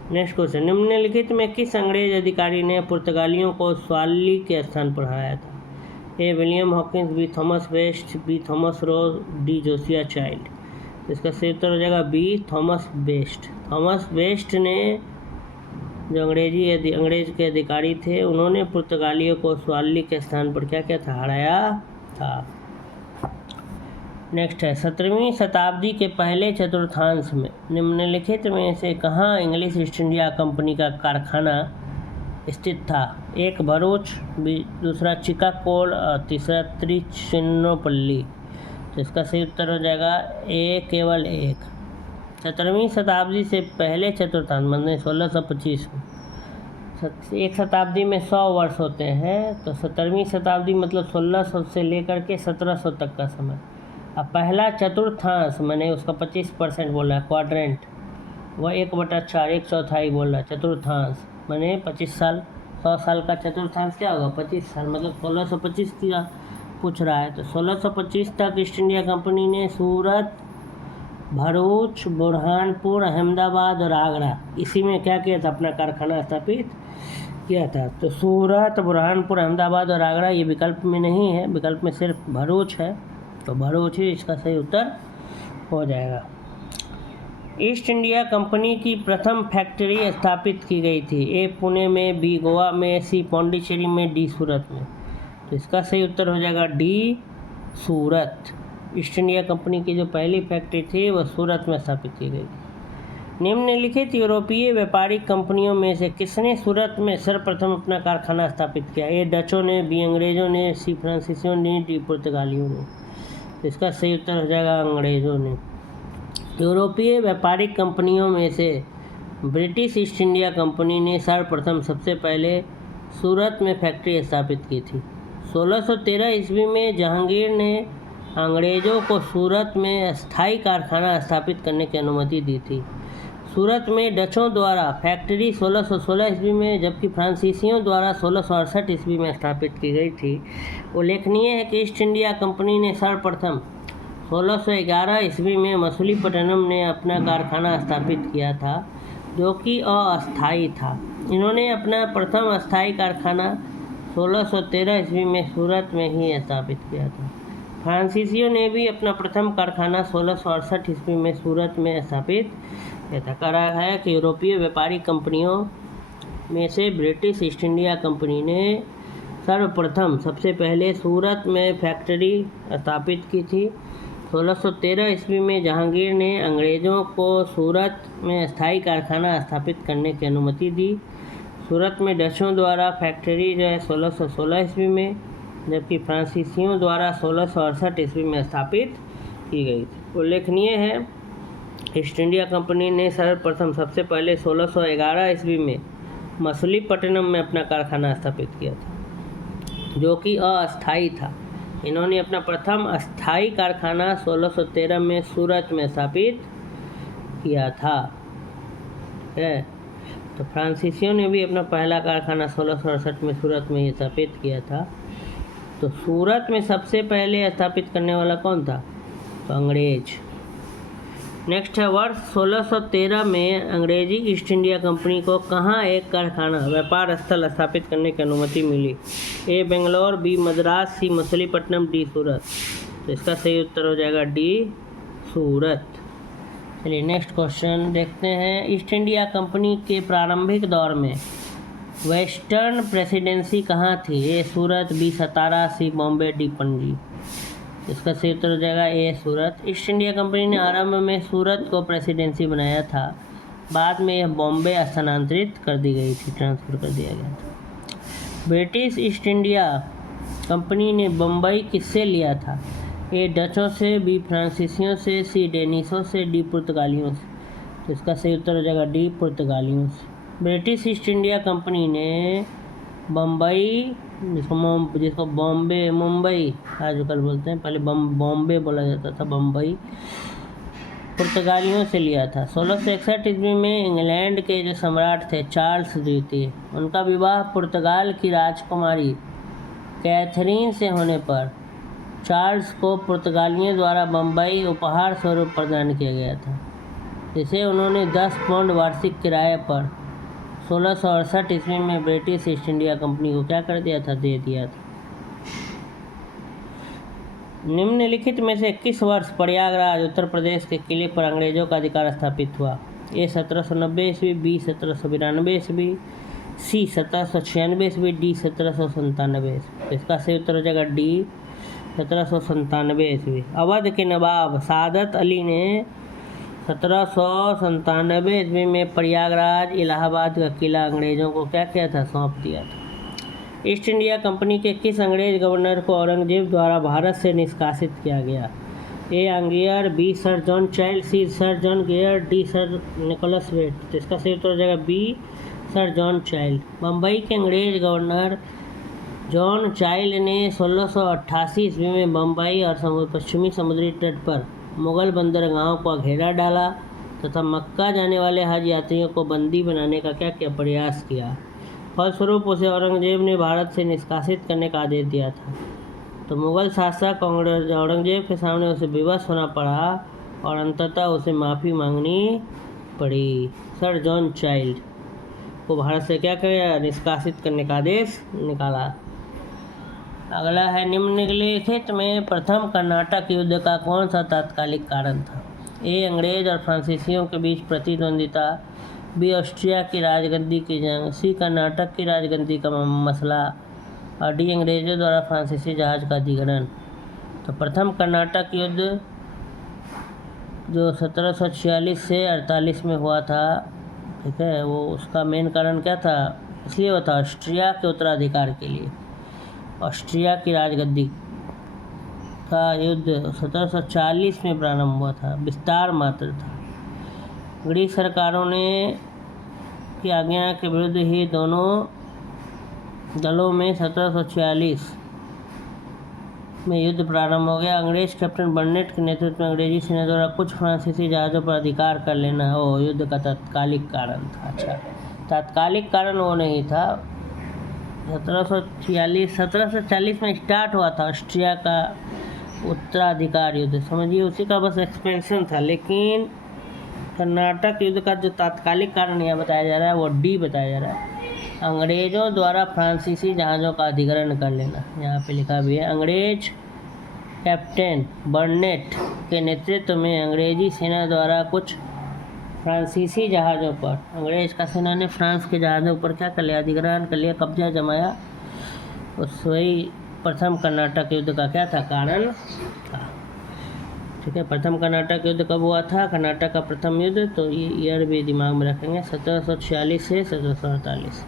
नेक्स्ट क्वेश्चन, निम्नलिखित में किस अंग्रेज अधिकारी ने पुर्तगालियों को स्वाली के स्थान पर हराया था? A William Hawkins, B Thomas West, B Thomas Roe, D Josiah Child. इसका सही उत्तर हो जाएगा B Thomas West. Thomas West ने जो अंग्रेज के अधिकारी थे, उन्होंने पुर्तगालियों को स्वाली के स्थान पर क्या किया था, हराया था। नेक्स्ट है, 17वीं शताब्दी के पहले चतुर्थांश में निम्नलिखित में से कहाँ इंग्लिश ईस्ट इंडिया कंपनी का कारखाना स्थित था? एक भरूच, दूसरा चिकागोल और तीसरा त्रिचुन्नपल्ली। तो इसका सही उत्तर हो जाएगा ए केवल एक। 17वीं शताब्दी से पहले चतुर्थांश मतलब 1625 में, एक शताब्दी में 100 वर्ष होते हैं, तो 17वीं शताब्दी मतलब 1600 से लेकर के 1700 तक का समय। अब पहला चतुर्थांश मैंने उसका 25% बोला है, क्वाड्रेंट, वह 1/4 1/4 बोल रहा है। चतुर्थांश मैंने 25 साल 100 साल का चतुर्थांश क्या होगा? 25 साल, मतलब 1625 की पूछ रहा है। तो 1625 तक ईस्ट इंडिया कंपनी ने सूरत, भरूच, बुरहानपुर, अहमदाबाद और आगरा, इसी में क्या किया था? अपना कारखाना स्थापित किया था। तो सूरत, बुरहानपुर, अहमदाबाद और आगरा ये विकल्प में नहीं है, विकल्प में सिर्फ भरूच है। तो भरूच ही इसका सही उत्तर हो जाएगा। ईस्ट इंडिया कंपनी की प्रथम फैक्ट्री स्थापित की गई थी। ए पुणे में, बी गोवा में, सी पौंडीचेरी में, डी सूरत में। तो इसका सही उत्तर हो जाएगा डी सूरत। ईस्ट इंडिया कंपनी की जो पहली फैक्ट्री थी वह सूरत में स्थापित की गई। निम्नलिखित यूरोपीय व्यापारिक कंपनियों में से किसने सूरत में सर्वप्रथम अपना कारखाना स्थापित किया? ए डचों ने, बी अंग्रेजों ने, सी फ्रांसीसियों ने, डी पुर्तगालियों ने। तो इसका सही उत्तर हो जाएगा अंग्रेजों ने। यूरोपीय व्यापारिक कंपनियों में से ब्रिटिश ईस्ट इंडिया कंपनी ने सर्वप्रथम सबसे पहले सूरत में फैक्ट्री स्थापित की थी। 1613 ईस्वी में जहांगीर ने अंग्रेज़ों को सूरत में अस्थायी कारखाना स्थापित करने की अनुमति दी थी। सूरत में डचों द्वारा फैक्ट्री 1616 ईस्वी में, जबकि फ्रांसीसियों द्वारा 1668 ईस्वी में स्थापित की गई थी। उल्लेखनीय है कि ईस्ट इंडिया कंपनी ने सर्वप्रथम 1611 ईस्वी में मछलीपट्टनम में अपना कारखाना स्थापित किया था, जो कि अस्थायी था। इन्होंने अपना प्रथम अस्थायी कारखाना 1613 ईस्वी में सूरत में ही स्थापित किया था। फ्रांसीसियों ने भी अपना प्रथम कारखाना 1668 ईस्वी में सूरत में स्थापित किया था। कह रहा है कि यूरोपीय व्यापारिक कंपनियों में से ब्रिटिश ईस्ट इंडिया कंपनी ने सर्वप्रथम सबसे पहले सूरत में फैक्ट्री स्थापित की थी। 1613 ईस्वी में जहांगीर ने अंग्रेज़ों को सूरत में स्थायी कारखाना स्थापित करने की अनुमति दी। सूरत में डचों द्वारा फैक्ट्री जो है 1616 ईस्वी में, जबकि फ्रांसीसियों द्वारा 1668 ईस्वी में स्थापित की गई थी। उल्लेखनीय है ईस्ट इंडिया कंपनी ने सर्वप्रथम सबसे पहले 1611 ईस्वी में मछलीपट्टनम में अपना कारखाना स्थापित किया था, जो कि अस्थायी था। इन्होंने अपना प्रथम अस्थायी कारखाना 1613 में सूरत में स्थापित किया था। तो फ्रांसीसियों ने भी अपना पहला कारखाना 1668 में सूरत में ही स्थापित किया था। तो सूरत में सबसे पहले स्थापित करने वाला कौन था? तो अंग्रेज। नेक्स्ट है, वर्ष 1613 में अंग्रेजी ईस्ट इंडिया कंपनी को कहाँ एक कारखाना व्यापार स्थल स्थापित करने की अनुमति मिली? ए बेंगलोर, बी मद्रास, सी मछलीपट्टनम, डी सूरत। तो इसका सही उत्तर हो जाएगा डी सूरत। चलिए नेक्स्ट क्वेश्चन देखते हैं। ईस्ट इंडिया कंपनी के प्रारंभिक दौर में वेस्टर्न प्रेसिडेंसी कहाँ थी? ए सूरत, बी सतारा, सी बॉम्बे, डी पणजी। इसका सही उत्तर हो जाएगा ए सूरत। ईस्ट इंडिया कंपनी ने आरंभ में सूरत को प्रेसिडेंसी बनाया था, बाद में यह बॉम्बे स्थानांतरित कर दी गई थी, ट्रांसफ़र कर दिया गया था। ब्रिटिश ईस्ट इंडिया कंपनी ने बम्बई किससे लिया था? ए डचों से, बी फ्रांसीसियों से, सी डेनिशों से, डी पुर्तगालियों से। तो इसका सही उत्तर हो जाएगा डी पुर्तगालियों से। ब्रिटिश ईस्ट इंडिया कंपनी ने बम्बई, जिसको बॉम्बे, मुंबई आजकल बोलते हैं, पहले बॉम्बे बोला जाता था, बम्बई, पुर्तगालियों से लिया था। 1661 ईस्वी में इंग्लैंड के जो सम्राट थे चार्ल्स द्वितीय, उनका विवाह पुर्तगाल की राजकुमारी कैथरीन से होने पर चार्ल्स को पुर्तगालियों द्वारा बम्बई उपहार स्वरूप प्रदान किया गया था, जिसे उन्होंने 10 पाउंड वार्षिक किराए पर 1668 ईस्वी में ब्रिटिश ईस्ट इंडिया कंपनी को क्या कर दिया था? दे दिया था। निम्नलिखित में से किस वर्ष प्रयागराज उत्तर प्रदेश के किले पर अंग्रेजों का अधिकार स्थापित हुआ? ए 1790 ईस्वी, बी 1792 ईस्वी, सी 1796 ईस्वी, डी 1797 ईस्वी। इसका सही उत्तर हो जाएगा डी 1797 ईस्वी। अवध के नवाब सादत अली ने 1797 ईस्वी में प्रयागराज इलाहाबाद का किला अंग्रेज़ों को क्या किया था? सौंप दिया था। ईस्ट इंडिया कंपनी के किस अंग्रेज गवर्नर को औरंगजेब द्वारा भारत से निष्कासित किया गया? A Aungier, B sir John Child, C sir John Gayer, D sir Nicholas Waite. तो इसका सही उत्तर हो जाएगा B sir John Child. Mumbai के अंग्रेज गवर्नर जॉन चाइल्ड ने 1688 ईस्वी में मुंबई और पश्चिमी समुद्री तट पर मुगल बंदरगाहों का घेरा डाला तथा मक्का जाने वाले हज यात्रियों को बंदी बनाने का क्या प्रयास किया? फलस्वरूप उसे औरंगजेब ने भारत से निष्कासित करने का आदेश दिया था। तो मुगल शासक औरंगजेब के सामने उसे विवश होना पड़ा और अंततः उसे माफ़ी मांगनी पड़ी। सर जॉन चाइल्ड को भारत से क्या किया, निष्कासित करने का आदेश निकाला। अगला है, निम्नलिखित में प्रथम कर्नाटक युद्ध का कौन सा तात्कालिक कारण था? ए, अंग्रेज और फ्रांसीसियों के बीच प्रतिद्वंदिता। बी, ऑस्ट्रिया की राजगद्दी की जंग। सी, कर्नाटक की राजगद्दी का मसला। और डी, अंग्रेजों द्वारा फ्रांसीसी जहाज का अधिग्रहण। तो प्रथम कर्नाटक युद्ध जो 1746 से 48 में हुआ था, ठीक है, वो उसका मेन कारण क्या था? इसलिए वो था ऑस्ट्रिया के उत्तराधिकार के लिए। ऑस्ट्रिया की राजगद्दी का युद्ध 1740 में प्रारंभ हुआ था, विस्तार मात्र था। ग्रीक सरकारों ने की आज्ञा के विरुद्ध ही दोनों दलों में 1746 में युद्ध प्रारंभ हो गया। अंग्रेज कैप्टन बर्नेट के नेतृत्व में अंग्रेजी सेना द्वारा कुछ फ्रांसीसी जहाज़ों पर अधिकार कर लेना वो युद्ध का तात्कालिक कारण था। अच्छा, तात्कालिक कारण वो नहीं था। 1740 में स्टार्ट हुआ था ऑस्ट्रिया का उत्तराधिकार युद्ध, समझिए उसी का बस एक्सपेंशन था। लेकिन कर्नाटक युद्ध का जो तात्कालिक कारण यह बताया जा रहा है वो डी बताया जा रहा है, अंग्रेज़ों द्वारा फ्रांसीसी जहाज़ों का अधिग्रहण कर लेना। यहाँ पे लिखा भी है, अंग्रेज कैप्टन बर्नेट के नेतृत्व में अंग्रेजी सेना द्वारा कुछ फ्रांसीसी जहाज़ों पर, अंग्रेज का सेना ने फ्रांस के जहाज़ों पर क्या कर लिया, अधिग्रहण कर लिया, कब्जा जमाया। उस वही प्रथम कर्नाटक युद्ध का क्या था, कारण था। ठीक है, प्रथम कर्नाटक युद्ध कब हुआ था? कर्नाटक का प्रथम युद्ध, तो ये ईयर भी दिमाग में रखेंगे, 1746 से 1748।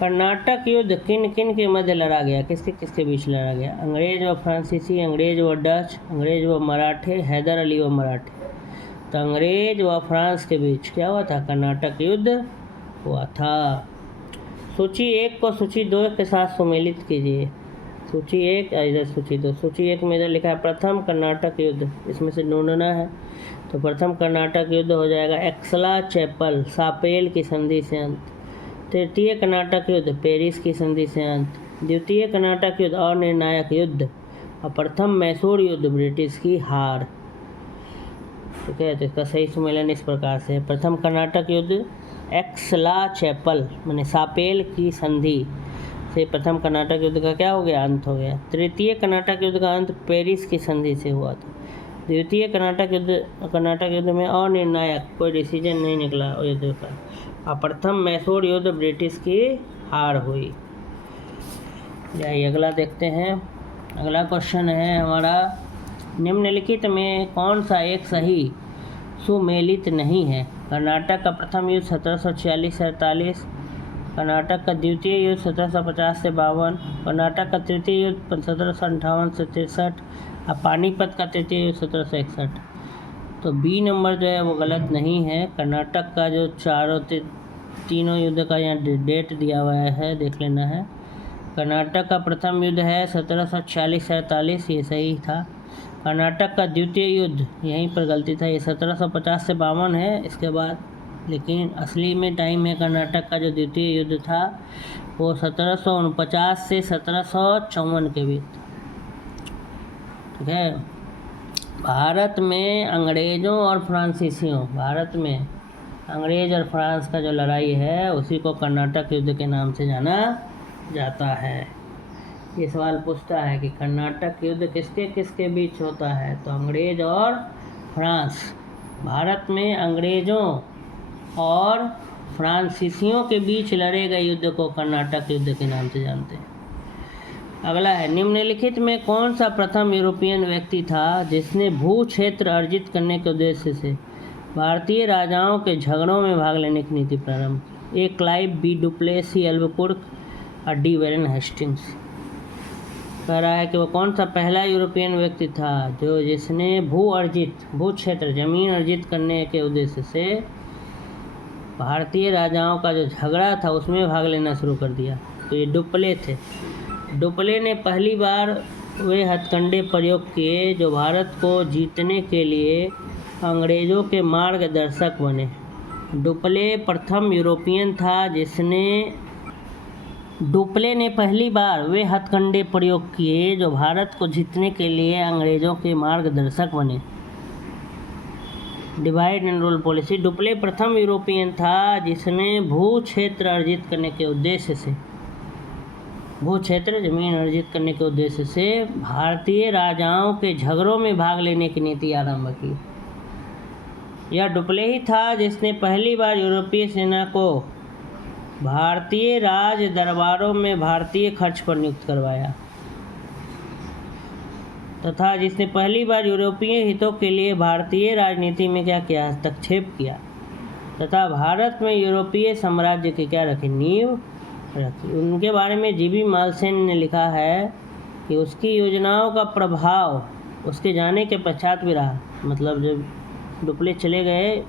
कर्नाटक युद्ध किन किन के मध्य लड़ा गया, किसके किसके बीच लड़ा गया? अंग्रेज व फ्रांसीसी, अंग्रेज व डच, अंग्रेज व मराठे, हैदर अली व मराठे। तो अंग्रेज व फ्रांस के बीच क्या हुआ था? कर्नाटक युद्ध हुआ था। सूची 1 को सूची 2 के साथ सुमेलित कीजिए। सूची 1 इधर सूची 2। सूची 1 में इधर लिखा है प्रथम कर्नाटक युद्ध, इसमें से ढूंढना है। तो प्रथम कर्नाटक युद्ध हो जाएगा एक्सला चैपल सापेल की संधि से अंत। तृतीय कर्नाटक युद्ध पेरिस की संधि से अंत। द्वितीय कर्नाटक युद्ध अनिर्णायक युद्ध। और प्रथम मैसूर युद्ध ब्रिटिश की हार। ठीक है, तो इसका सही सुमेलन इस प्रकार से है। प्रथम कर्नाटक युद्ध एक्सला चैपल माने सापेल की संधि से प्रथम कर्नाटक युद्ध का क्या हो गया, अंत हो गया। तृतीय कर्नाटक युद्ध का अंत पेरिस की संधि से हुआ था। द्वितीय कर्नाटक युद्ध में अनिर्णायक, कोई डिसीजन नहीं निकला युद्ध का। और प्रथम मैसूर युद्ध ब्रिटिश की हार हुई। जाइए अगला देखते हैं। अगला क्वेश्चन है हमारा, निम्नलिखित में कौन सा एक सही सुमेलित नहीं है? कर्नाटक का प्रथम युद्ध 1746 से 48, कर्नाटक का द्वितीय युद्ध 1750 से 52, कर्नाटक का तृतीय युद्ध 1758 से 63 और पानीपत का तृतीय युद्ध 1761। तो बी नंबर जो है वो गलत नहीं है। कर्नाटक का जो तीनों युद्ध का यहाँ डेट दिया हुआ है, देख लेना है। कर्नाटक का प्रथम युद्ध है 1746 से 48, ये सही था। कर्नाटक का द्वितीय युद्ध यहीं पर गलती था, ये 1750 से 52 है इसके बाद, लेकिन असली में टाइम है कर्नाटक का जो द्वितीय युद्ध था वो 1749 से 1754 के बीच। ठीक है, भारत में अंग्रेज़ों और फ्रांसीसियों, भारत में अंग्रेज और फ्रांस का जो लड़ाई है उसी को कर्नाटक युद्ध के नाम से जाना जाता है। ये सवाल पूछता है कि कर्नाटक युद्ध किसके किसके बीच होता है, तो अंग्रेज और फ्रांस। भारत में अंग्रेज़ों और फ्रांसीसियों के बीच लड़े गए युद्ध को कर्नाटक युद्ध के नाम से जानते हैं। अगला है, निम्नलिखित में कौन सा प्रथम यूरोपियन व्यक्ति था जिसने भू क्षेत्र अर्जित करने के उद्देश्य से भारतीय राजाओं के झगड़ों में भाग लेने की नीति प्रारंभ की? ए, क्लाइव, बी, डुप्लेसी, सी, एल्बुकुर्क और डी, वैरेन हेस्टिंग्स। कह रहा है कि वो कौन सा पहला यूरोपियन व्यक्ति था जिसने भू क्षेत्र जमीन अर्जित करने के उद्देश्य से भारतीय राजाओं का जो झगड़ा था उसमें भाग लेना शुरू कर दिया। तो ये डुप्ले थे। डुप्ले ने पहली बार वे हथकंडे प्रयोग किए जो भारत को जीतने के लिए अंग्रेज़ों के मार्गदर्शक बने। डुप्ले प्रथम यूरोपियन था जिसने डुप्ले ने पहली बार वे हथकंडे प्रयोग किए जो भारत को जीतने के लिए अंग्रेजों के मार्गदर्शक बने। Divide and rule policy. Dupleix प्रथम यूरोपियन था जिसने भू क्षेत्र अर्जित करने के उद्देश्य से भारतीय राजाओं के झगड़ों में भाग लेने की नीति आरंभ की। यह डुप्ले ही था जिसने पहली बार यूरोपीय सेना को भारतीय राज दरबारों में भारतीय खर्च पर नियुक्त करवाया तथा जिसने पहली बार यूरोपीय हितों के लिए भारतीय राजनीति में क्या किया, हस्तक्षेप किया तथा भारत में यूरोपीय साम्राज्य की क्या रखी, नींव रखी। उनके बारे में जीबी मालसेन ने लिखा है कि उसकी योजनाओं का प्रभाव उसके जाने के पश्चात भी रहा। मतलब जब डुप्ले चले गए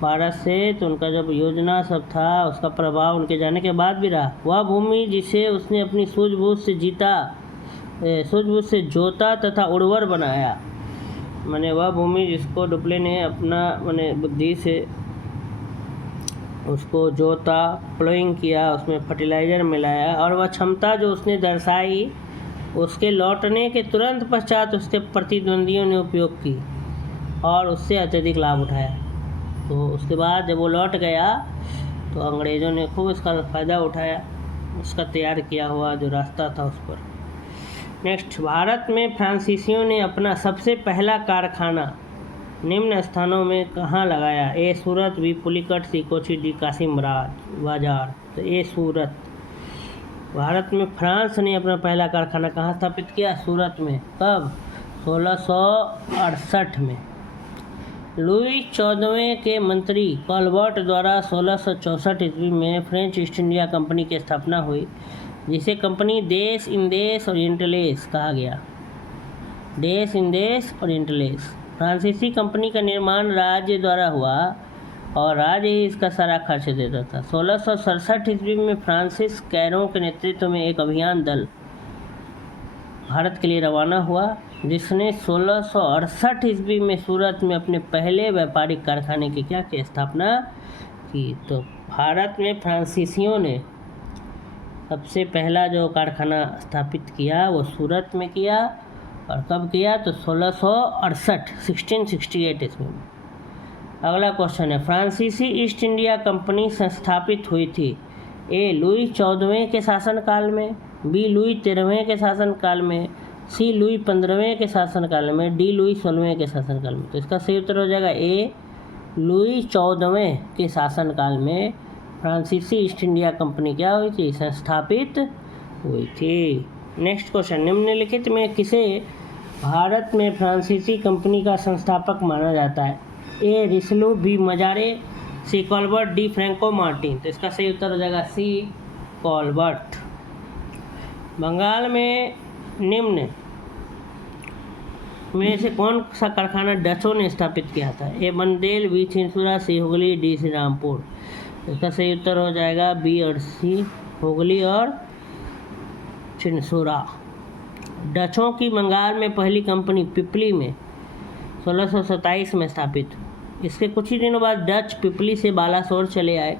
भारत से तो उनका जब योजना सब था उसका प्रभाव उनके जाने के बाद भी रहा। वह भूमि जिसे उसने अपनी सूझबूझ से जोता तथा उर्वर बनाया, माने वह भूमि जिसको डुप्ले ने अपना माने बुद्धि से उसको जोता, प्लोइंग किया, उसमें फर्टिलाइज़र मिलाया और वह क्षमता जो उसने दर्शाई उसके लौटने के तुरंत पश्चात उसके प्रतिद्वंदियों ने उपयोग की और उससे अत्यधिक लाभ उठाया। तो उसके बाद जब वो लौट गया तो अंग्रेज़ों ने खूब इसका फ़ायदा उठाया, उसका तैयार किया हुआ जो रास्ता था उस पर। नेक्स्ट, भारत में फ्रांसीसियों ने अपना सबसे पहला कारखाना निम्न स्थानों में कहाँ लगाया? ए सूरत, बी पुलिकट, सी कोची, डी कासिम बाजार। तो ए सूरत। भारत में फ्रांस ने अपना पहला कारखाना कहाँ स्थापित किया? सूरत में। कब? 1668 में। लुई 14वें के मंत्री कॉलबर्ट द्वारा 1664 ईस्वी में फ्रेंच ईस्ट इंडिया कंपनी की स्थापना हुई, जिसे कंपनी देश इंदेश ओरिएंटलेस कहा गया। देश इंदेश ओरिएंटलेस। फ्रांसीसी कंपनी का निर्माण राज्य द्वारा हुआ और राज्य ही इसका सारा खर्च देता था। 1667 ईस्वी में फ्रांसिस कैरों के नेतृत्व में एक अभियान दल भारत के लिए रवाना हुआ, जिसने 1668 ईस्वी में सूरत में अपने पहले व्यापारिक कारखाने की स्थापना की। तो भारत में फ्रांसीसियों ने सबसे पहला जो कारखाना स्थापित किया वो सूरत में किया। और कब किया? तो 1668 ईस्वी में। अगला क्वेश्चन है, फ्रांसीसी ईस्ट इंडिया कंपनी संस्थापित हुई थी? ए लुई 14वें के शासनकाल में, बी लुई 13वें के शासनकाल में, सी लुई 15वें के शासनकाल में, डी लुई 16वें के शासनकाल में। तो इसका सही उत्तर हो जाएगा ए लुई 14वें के शासनकाल में फ्रांसीसी ईस्ट इंडिया कंपनी क्या हुई थी? संस्थापित हुई थी। नेक्स्ट क्वेश्चन, निम्नलिखित में किसे भारत में फ्रांसीसी कंपनी का संस्थापक माना जाता है? ए रिसलू, बी मजारे, सी कॉलबर्ट, डी फ्रैंको मार्टिन। तो इसका सही उत्तर हो जाएगा सी कॉलबर्ट। बंगाल में निम्न में से कौन सा कारखाना डचों ने स्थापित किया था? ए बंदेल, बी छिंदसुरा, सी हुगली, डी श्री रामपुर। इसका सही उत्तर हो जाएगा बी और सी, हुगली और छिंदसुरा। डचों की बंगाल में पहली कंपनी पिपली में 1627 में स्थापित। इसके कुछ ही दिनों बाद डच पिपली से बालासोर चले आए।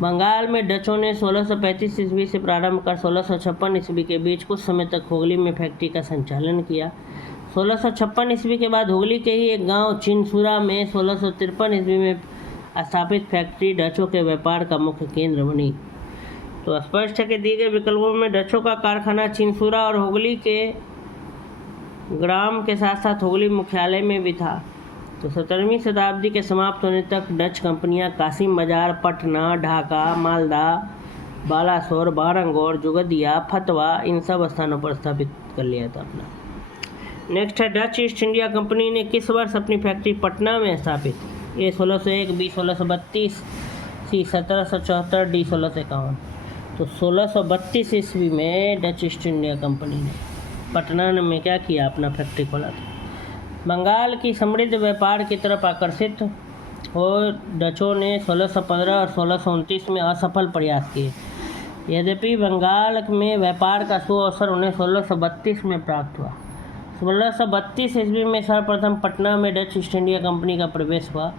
बंगाल में डचों ने 1635 ईस्वी से प्रारंभ कर 1656 ईस्वी के बीच कुछ समय तक हुगली में फैक्ट्री का संचालन किया। 1656 ईस्वी के बाद हुगली के ही एक गांव छिंदसुरा में 1653 ईस्वी में स्थापित फैक्ट्री डचों के व्यापार का मुख्य केंद्र बनी। तो स्पष्ट है कि दिए गए विकल्पों में डचों का कारखाना छिंदसुरा और हुगली के ग्राम के साथ साथ हुगली मुख्यालय में भी था। तो 17वीं शताब्दी के समाप्त होने तक डच कंपनियां कासिम बाजार, पटना, ढाका, मालदा, बालासोर, बारंगौर, जुगदिया, फतवा इन सब स्थानों पर स्थापित कर लिया था अपना। नेक्स्ट है, डच ईस्ट इंडिया कंपनी ने किस वर्ष अपनी फैक्ट्री पटना में स्थापित? ए 1601, बी 1632, सी 1774, डी 1651। तो 1632 ईस्वी में डच ईस्ट इंडिया कंपनी ने पटना में क्या किया? अपना फैक्ट्री खोला था। बंगाल की समृद्ध व्यापार की तरफ आकर्षित हो डचों ने 1615 और 1629 में असफल प्रयास किए। यद्यपि बंगाल में व्यापार का सुअवसर उन्हें 1632 में प्राप्त हुआ। 1632 ईस्वी में सर्वप्रथम पटना में डच ईस्ट इंडिया कंपनी का प्रवेश हुआ।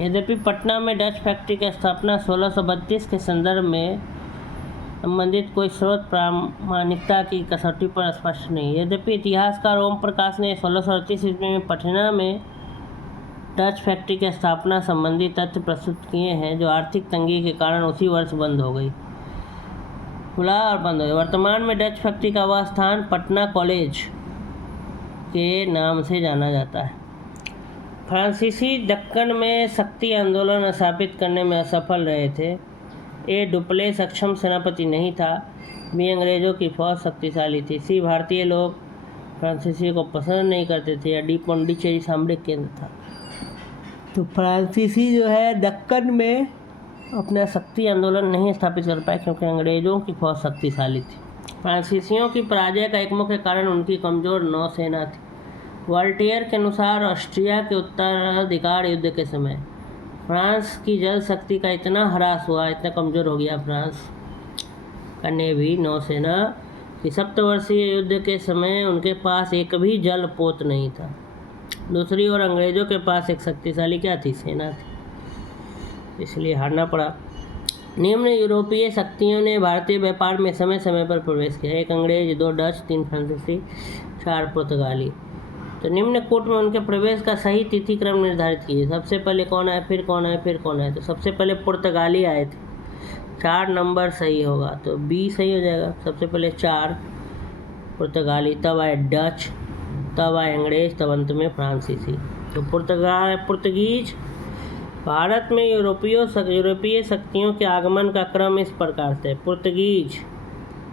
यद्यपि पटना में डच फैक्ट्री की स्थापना 1632 के संदर्भ में संबंधित कोई स्रोत प्रामाणिकता की कसौटी पर स्पष्ट नहीं। यद्यपि इतिहासकार ओम प्रकाश ने 1638 ईस्वी में पटना में डच फैक्ट्री की स्थापना संबंधी तथ्य प्रस्तुत किए हैं, जो आर्थिक तंगी के कारण उसी वर्ष बंद हो गई। खुला और बंद हो गई। वर्तमान में डच फैक्ट्री का वह स्थान पटना कॉलेज के नाम से जाना जाता है। फ्रांसीसी दक्कन में शक्ति आंदोलन स्थापित करने में असफल रहे थे। ए डुप्ले सक्षम सेनापति नहीं था, भी अंग्रेजों की फौज शक्तिशाली थी। सी भारतीय लोग फ्रांसीसियों को पसंद नहीं करते थे। या डी पौंडीचेरी सामरिक केंद्र था। तो फ्रांसीसी जो है दक्कन में अपना शक्ति आंदोलन नहीं स्थापित कर पाए, क्योंकि अंग्रेजों की फौज शक्तिशाली थी। फ्रांसीसियों की पराजय का एक मुख्य कारण उनकी कमज़ोर नौसेना थी। वॉल्टियर के अनुसार ऑस्ट्रिया के उत्तराधिकार युद्ध के समय फ्रांस की जल शक्ति का इतना ह्रास हुआ, इतना कमज़ोर हो गया फ्रांस का नेवी नौसेना कि सप्तवर्षीय युद्ध के समय उनके पास एक भी जल पोत नहीं था। दूसरी ओर अंग्रेज़ों के पास एक शक्तिशाली क्या थी? सेना थी, इसलिए हारना पड़ा। निम्न यूरोपीय शक्तियों ने भारतीय व्यापार में समय समय पर प्रवेश किया। 1 अंग्रेज, 2 डच, 3 फ्रांसीसी, 4 पुर्तगाली। तो निम्न कूट में उनके प्रवेश का सही तिथि क्रम निर्धारित कीजिए। सबसे पहले कौन आए, फिर कौन आए, फिर कौन आए? तो सबसे पहले पुर्तगाली आए थे। 4 नंबर सही होगा, तो बी सही हो जाएगा। सबसे पहले 4 पुर्तगाली, तब आए डच, तब आए अंग्रेज, तब अंत में फ्रांसीसी। तो पुर्तगीज भारत में यूरोपीय शक्तियों के आगमन का क्रम इस प्रकार से: पुर्तगीज,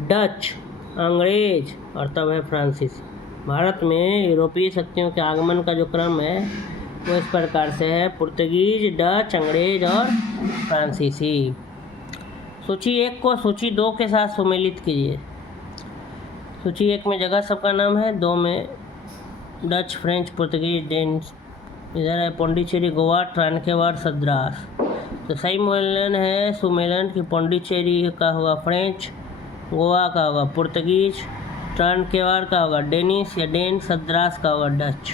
डच, अंग्रेज और तब है फ्रांसीसी। भारत में यूरोपीय शक्तियों के आगमन का जो क्रम है वो इस प्रकार से है: पुर्तगीज, डच, अंग्रेज और फ्रांसीसी। सूची 1 को सूची 2 के साथ सुमेलित कीजिए। सूची 1 में जगह सबका नाम है, 2 में डच, फ्रेंच, पुर्तगीज, डेनिश, इधर है पौंडीचेरी, गोवा, ट्रांकेवार, सद्रास। तो सही मूल्यांकन है सुमेलन की पौंडीचेरी का होगा फ्रेंच, गोवा का होगा पुर्तगीज, ट्रांकेवार का होगा डेनिश या डेन, सद्रास का होगा डच।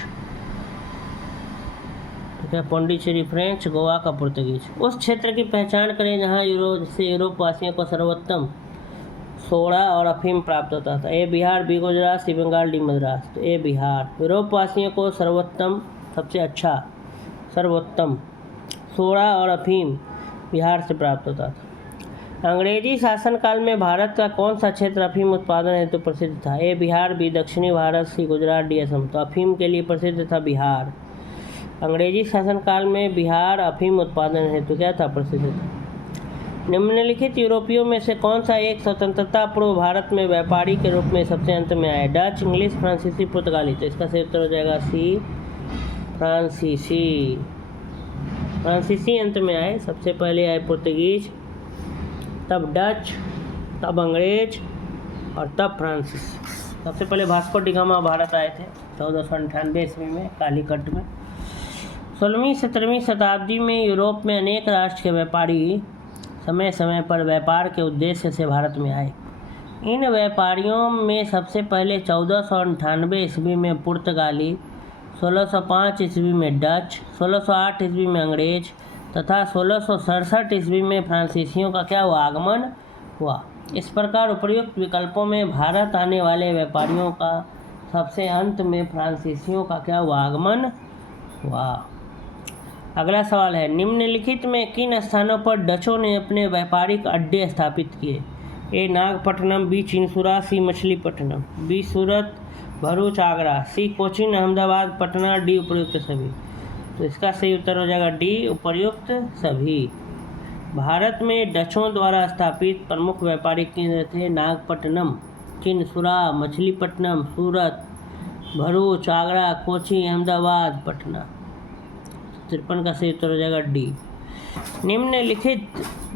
ठीक है, पौंडीचेरी फ्रेंच, गोवा का पुर्तगीज। उस क्षेत्र की पहचान करें जहाँ यूरोप वासियों को सर्वोत्तम सोडा और अफीम प्राप्त होता था। ए बिहार, बी गुजरात, सी बंगाल, डी मद्रास। तो ए बिहार। यूरोप वासियों को सर्वोत्तम, सबसे अच्छा, सर्वोत्तम सोडा और अफीम बिहार से प्राप्त होता था। अंग्रेजी शासनकाल में भारत का कौन सा क्षेत्र अफीम उत्पादन हेतु प्रसिद्ध था? ए बिहार, बी दक्षिणी भारत, सी गुजरात, डी असम। तो अफीम के लिए प्रसिद्ध था बिहार। अंग्रेजी शासनकाल में बिहार अफीम उत्पादन हेतु क्या था? प्रसिद्ध था। निम्नलिखित यूरोपियों में से कौन सा एक स्वतंत्रता पूर्व भारत में व्यापारी के रूप में सबसे अंत में आया? डच, इंग्लिश, फ्रांसीसी, पुर्तगाली। तो इसका सही उत्तर हो जाएगा सी, फ्रांसीसी। फ्रांसीसी अंत में आए। सबसे पहले आए पुर्तगीज, तब डच, तब अंग्रेज और तब फ्रांसीसी। सबसे पहले वास्को डी गामा भारत आए थे 1498 ईस्वी में कालीकट में। 16वीं-17वीं शताब्दी में यूरोप में अनेक राष्ट्र के व्यापारी समय समय पर व्यापार के उद्देश्य से भारत में आए। इन व्यापारियों में सबसे पहले 1498 ईस्वी में पुर्तगाली, 1605 ईस्वी में डच, 1608 ईस्वी में अंग्रेज तथा 1667 ईस्वी में फ्रांसीसियों का क्या हुआ? आगमन हुआ। इस प्रकार उपर्युक्त विकल्पों में भारत आने वाले व्यापारियों का सबसे अंत में फ्रांसीसियों का क्या हुआ? आगमन हुआ। अगला सवाल है, निम्नलिखित में किन स्थानों पर डचों ने अपने व्यापारिक अड्डे स्थापित किए? ए नागपट्टनम, बी चिंसुरा, सी मछलीपट्टनम, बी सूरत, भरूच, आगरा, सी कोचीन, अहमदाबाद, पटना, डी उपर्युक्त सभी। तो इसका सही उत्तर हो जाएगा डी, उपर्युक्त सभी। भारत में डचों द्वारा स्थापित प्रमुख व्यापारिक केंद्र थे नागपट्टनम, चिंसुरा, मछलीपट्टनम, सूरत, भरूच, आगरा, कोची, अहमदाबाद, पटना। 53 का सही उत्तर हो जाएगा डी। निम्नलिखित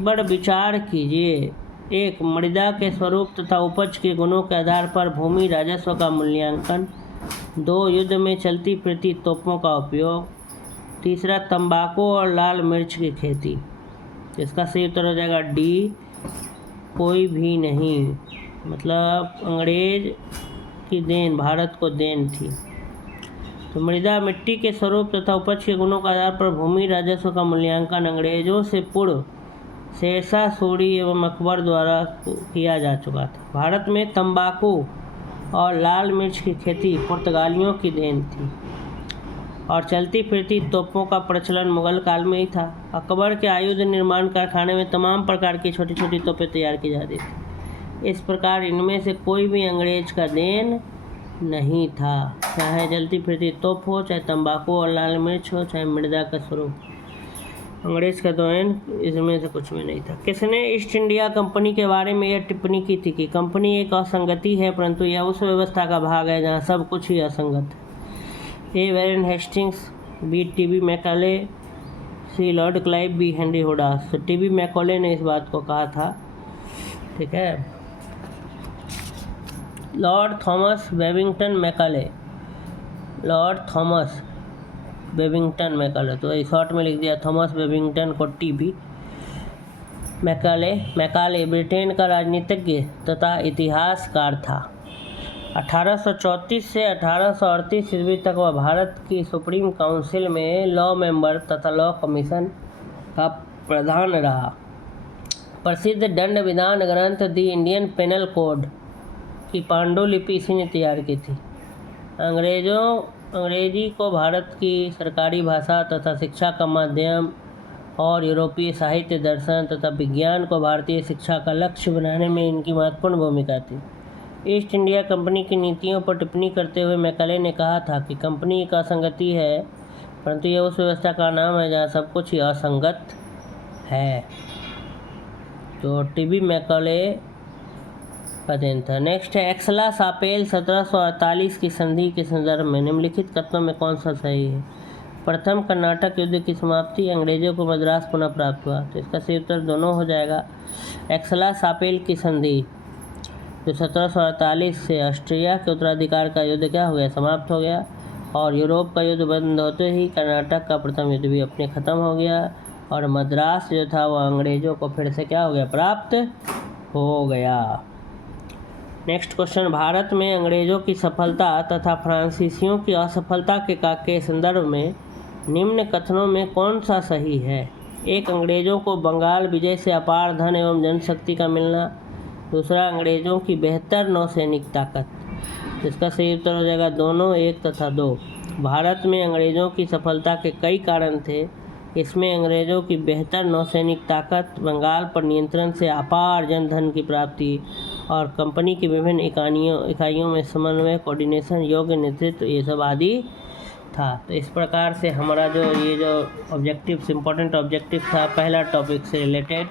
पर विचार कीजिए। 1. मृदा के स्वरूप तथा उपज के गुणों के आधार पर भूमि राजस्व का मूल्यांकन। 2. युद्ध में चलती फिरती तोपों का उपयोग। 3. तंबाकू और लाल मिर्च की खेती। इसका सही उत्तर हो जाएगा डी, कोई भी नहीं। मतलब अंग्रेज की देन, भारत को देन थी। तो मृदा, मिट्टी के स्वरूप तथा उपज के गुणों के आधार पर भूमि राजस्व का मूल्यांकन अंग्रेजों से पूर्व शेरशाह सूरी एवं अकबर द्वारा किया जा चुका था। भारत में तंबाकू और लाल मिर्च की खेती पुर्तगालियों की देन थी और चलती फिरती तोपों का प्रचलन मुगल काल में ही था। अकबर के आयुध निर्माण कारखाने में तमाम प्रकार की छोटी छोटी तोपें तैयार की जाती थी। इस प्रकार इनमें से कोई भी अंग्रेज का देन नहीं था, चाहे चलती फिरती तोप हो, चाहे तंबाकू और लाल मिर्च हो, चाहे मृदा का स्वरूप। अंग्रेज का देन इसमें से कुछ भी नहीं था। किसने ईस्ट इंडिया कंपनी के बारे में यह टिप्पणी की थी कि कंपनी एक असंगति है, परंतु यह उस व्यवस्था का भाग है जहाँ सब कुछ ही असंगत है। ए वैरेन हेस्टिंग्स, बी टी.बी. मैकाले, सी लॉर्ड क्लाइव, बी हेनरी होडास। तो टी.बी. मैकाले ने इस बात को कहा था, ठीक है। Lord Thomas Babington Macaulay, Lord Thomas Babington Macaulay, तो शॉर्ट में लिख दिया थॉमस बेबिंगटन को टी.बी. मैकाले ब्रिटेन का राजनीतिज्ञ तथा इतिहासकार था। 1834 से 1838 ईस्वी तक वह भारत की सुप्रीम काउंसिल में लॉ मेंबर तथा लॉ कमीशन का प्रधान रहा। प्रसिद्ध दंड विधान ग्रंथ दी इंडियन पेनल कोड की पांडुलिपि इसी ने तैयार की थी। अंग्रेजी को भारत की सरकारी भाषा तथा शिक्षा का माध्यम और यूरोपीय साहित्य, दर्शन तथा विज्ञान को भारतीय शिक्षा का लक्ष्य बनाने में इनकी महत्वपूर्ण भूमिका थी। ईस्ट इंडिया कंपनी की नीतियों पर टिप्पणी करते हुए मैकाले ने कहा था कि कंपनी एक असंगति है, परंतु यह उस व्यवस्था का नाम है जहाँ सब कुछ ही असंगत है। तो टी.बी. मैकाले का देन था। नेक्स्ट है एक्सला सापेल 1748 की संधि के संदर्भ में निम्नलिखित कथनों में कौन सा सही है? प्रथम कर्नाटक युद्ध की समाप्ति, अंग्रेजों को मद्रास पुनः प्राप्त हुआ। तो इसका सही उत्तर दोनों हो जाएगा। एक्सला सापेल की संधि जो 1748 से ऑस्ट्रिया के उत्तराधिकार का युद्ध क्या हो गया, समाप्त हो गया, और यूरोप का युद्ध बंद होते ही कर्नाटक का प्रथम युद्ध भी अपने ख़त्म हो गया और मद्रास जो था वह अंग्रेजों को फिर से क्या हो गया, प्राप्त हो गया। नेक्स्ट क्वेश्चन, भारत में अंग्रेजों की सफलता तथा फ्रांसीसियों की असफलता के संदर्भ में निम्न कथनों में कौन सा सही है? एक, अंग्रेजों को बंगाल विजय से अपार धन एवं जनशक्ति का मिलना। दूसरा, अंग्रेजों की बेहतर नौसैनिक ताकत। इसका सही उत्तर हो जाएगा दोनों, 1 तथा 2। भारत में अंग्रेजों की सफलता के कई कारण थे। इसमें अंग्रेजों की बेहतर नौसैनिक ताकत, बंगाल पर नियंत्रण से अपार जनधन की प्राप्ति और कंपनी की विभिन्न इकाइयों में समन्वय, कोऑर्डिनेशन, योग्य नेतृत्व, ये सब आदि था। तो इस प्रकार से हमारा जो ऑब्जेक्टिव्स, इम्पोर्टेंट ऑब्जेक्टिव था पहला टॉपिक से रिलेटेड,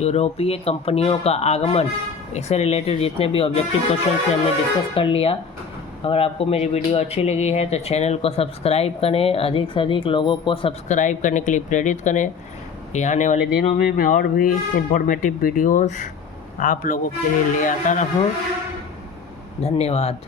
यूरोपीय कंपनियों का आगमन, इससे रिलेटेड जितने भी ऑब्जेक्टिव क्वेश्चन थे हमने डिस्कस कर लिया। अगर आपको मेरी वीडियो अच्छी लगी है तो चैनल को सब्सक्राइब करें, अधिक से अधिक लोगों को सब्सक्राइब करने के लिए प्रेरित करें कि आने वाले दिनों में मैं और भी इंफॉर्मेटिव वीडियोस आप लोगों के लिए ले आता रहूं। धन्यवाद।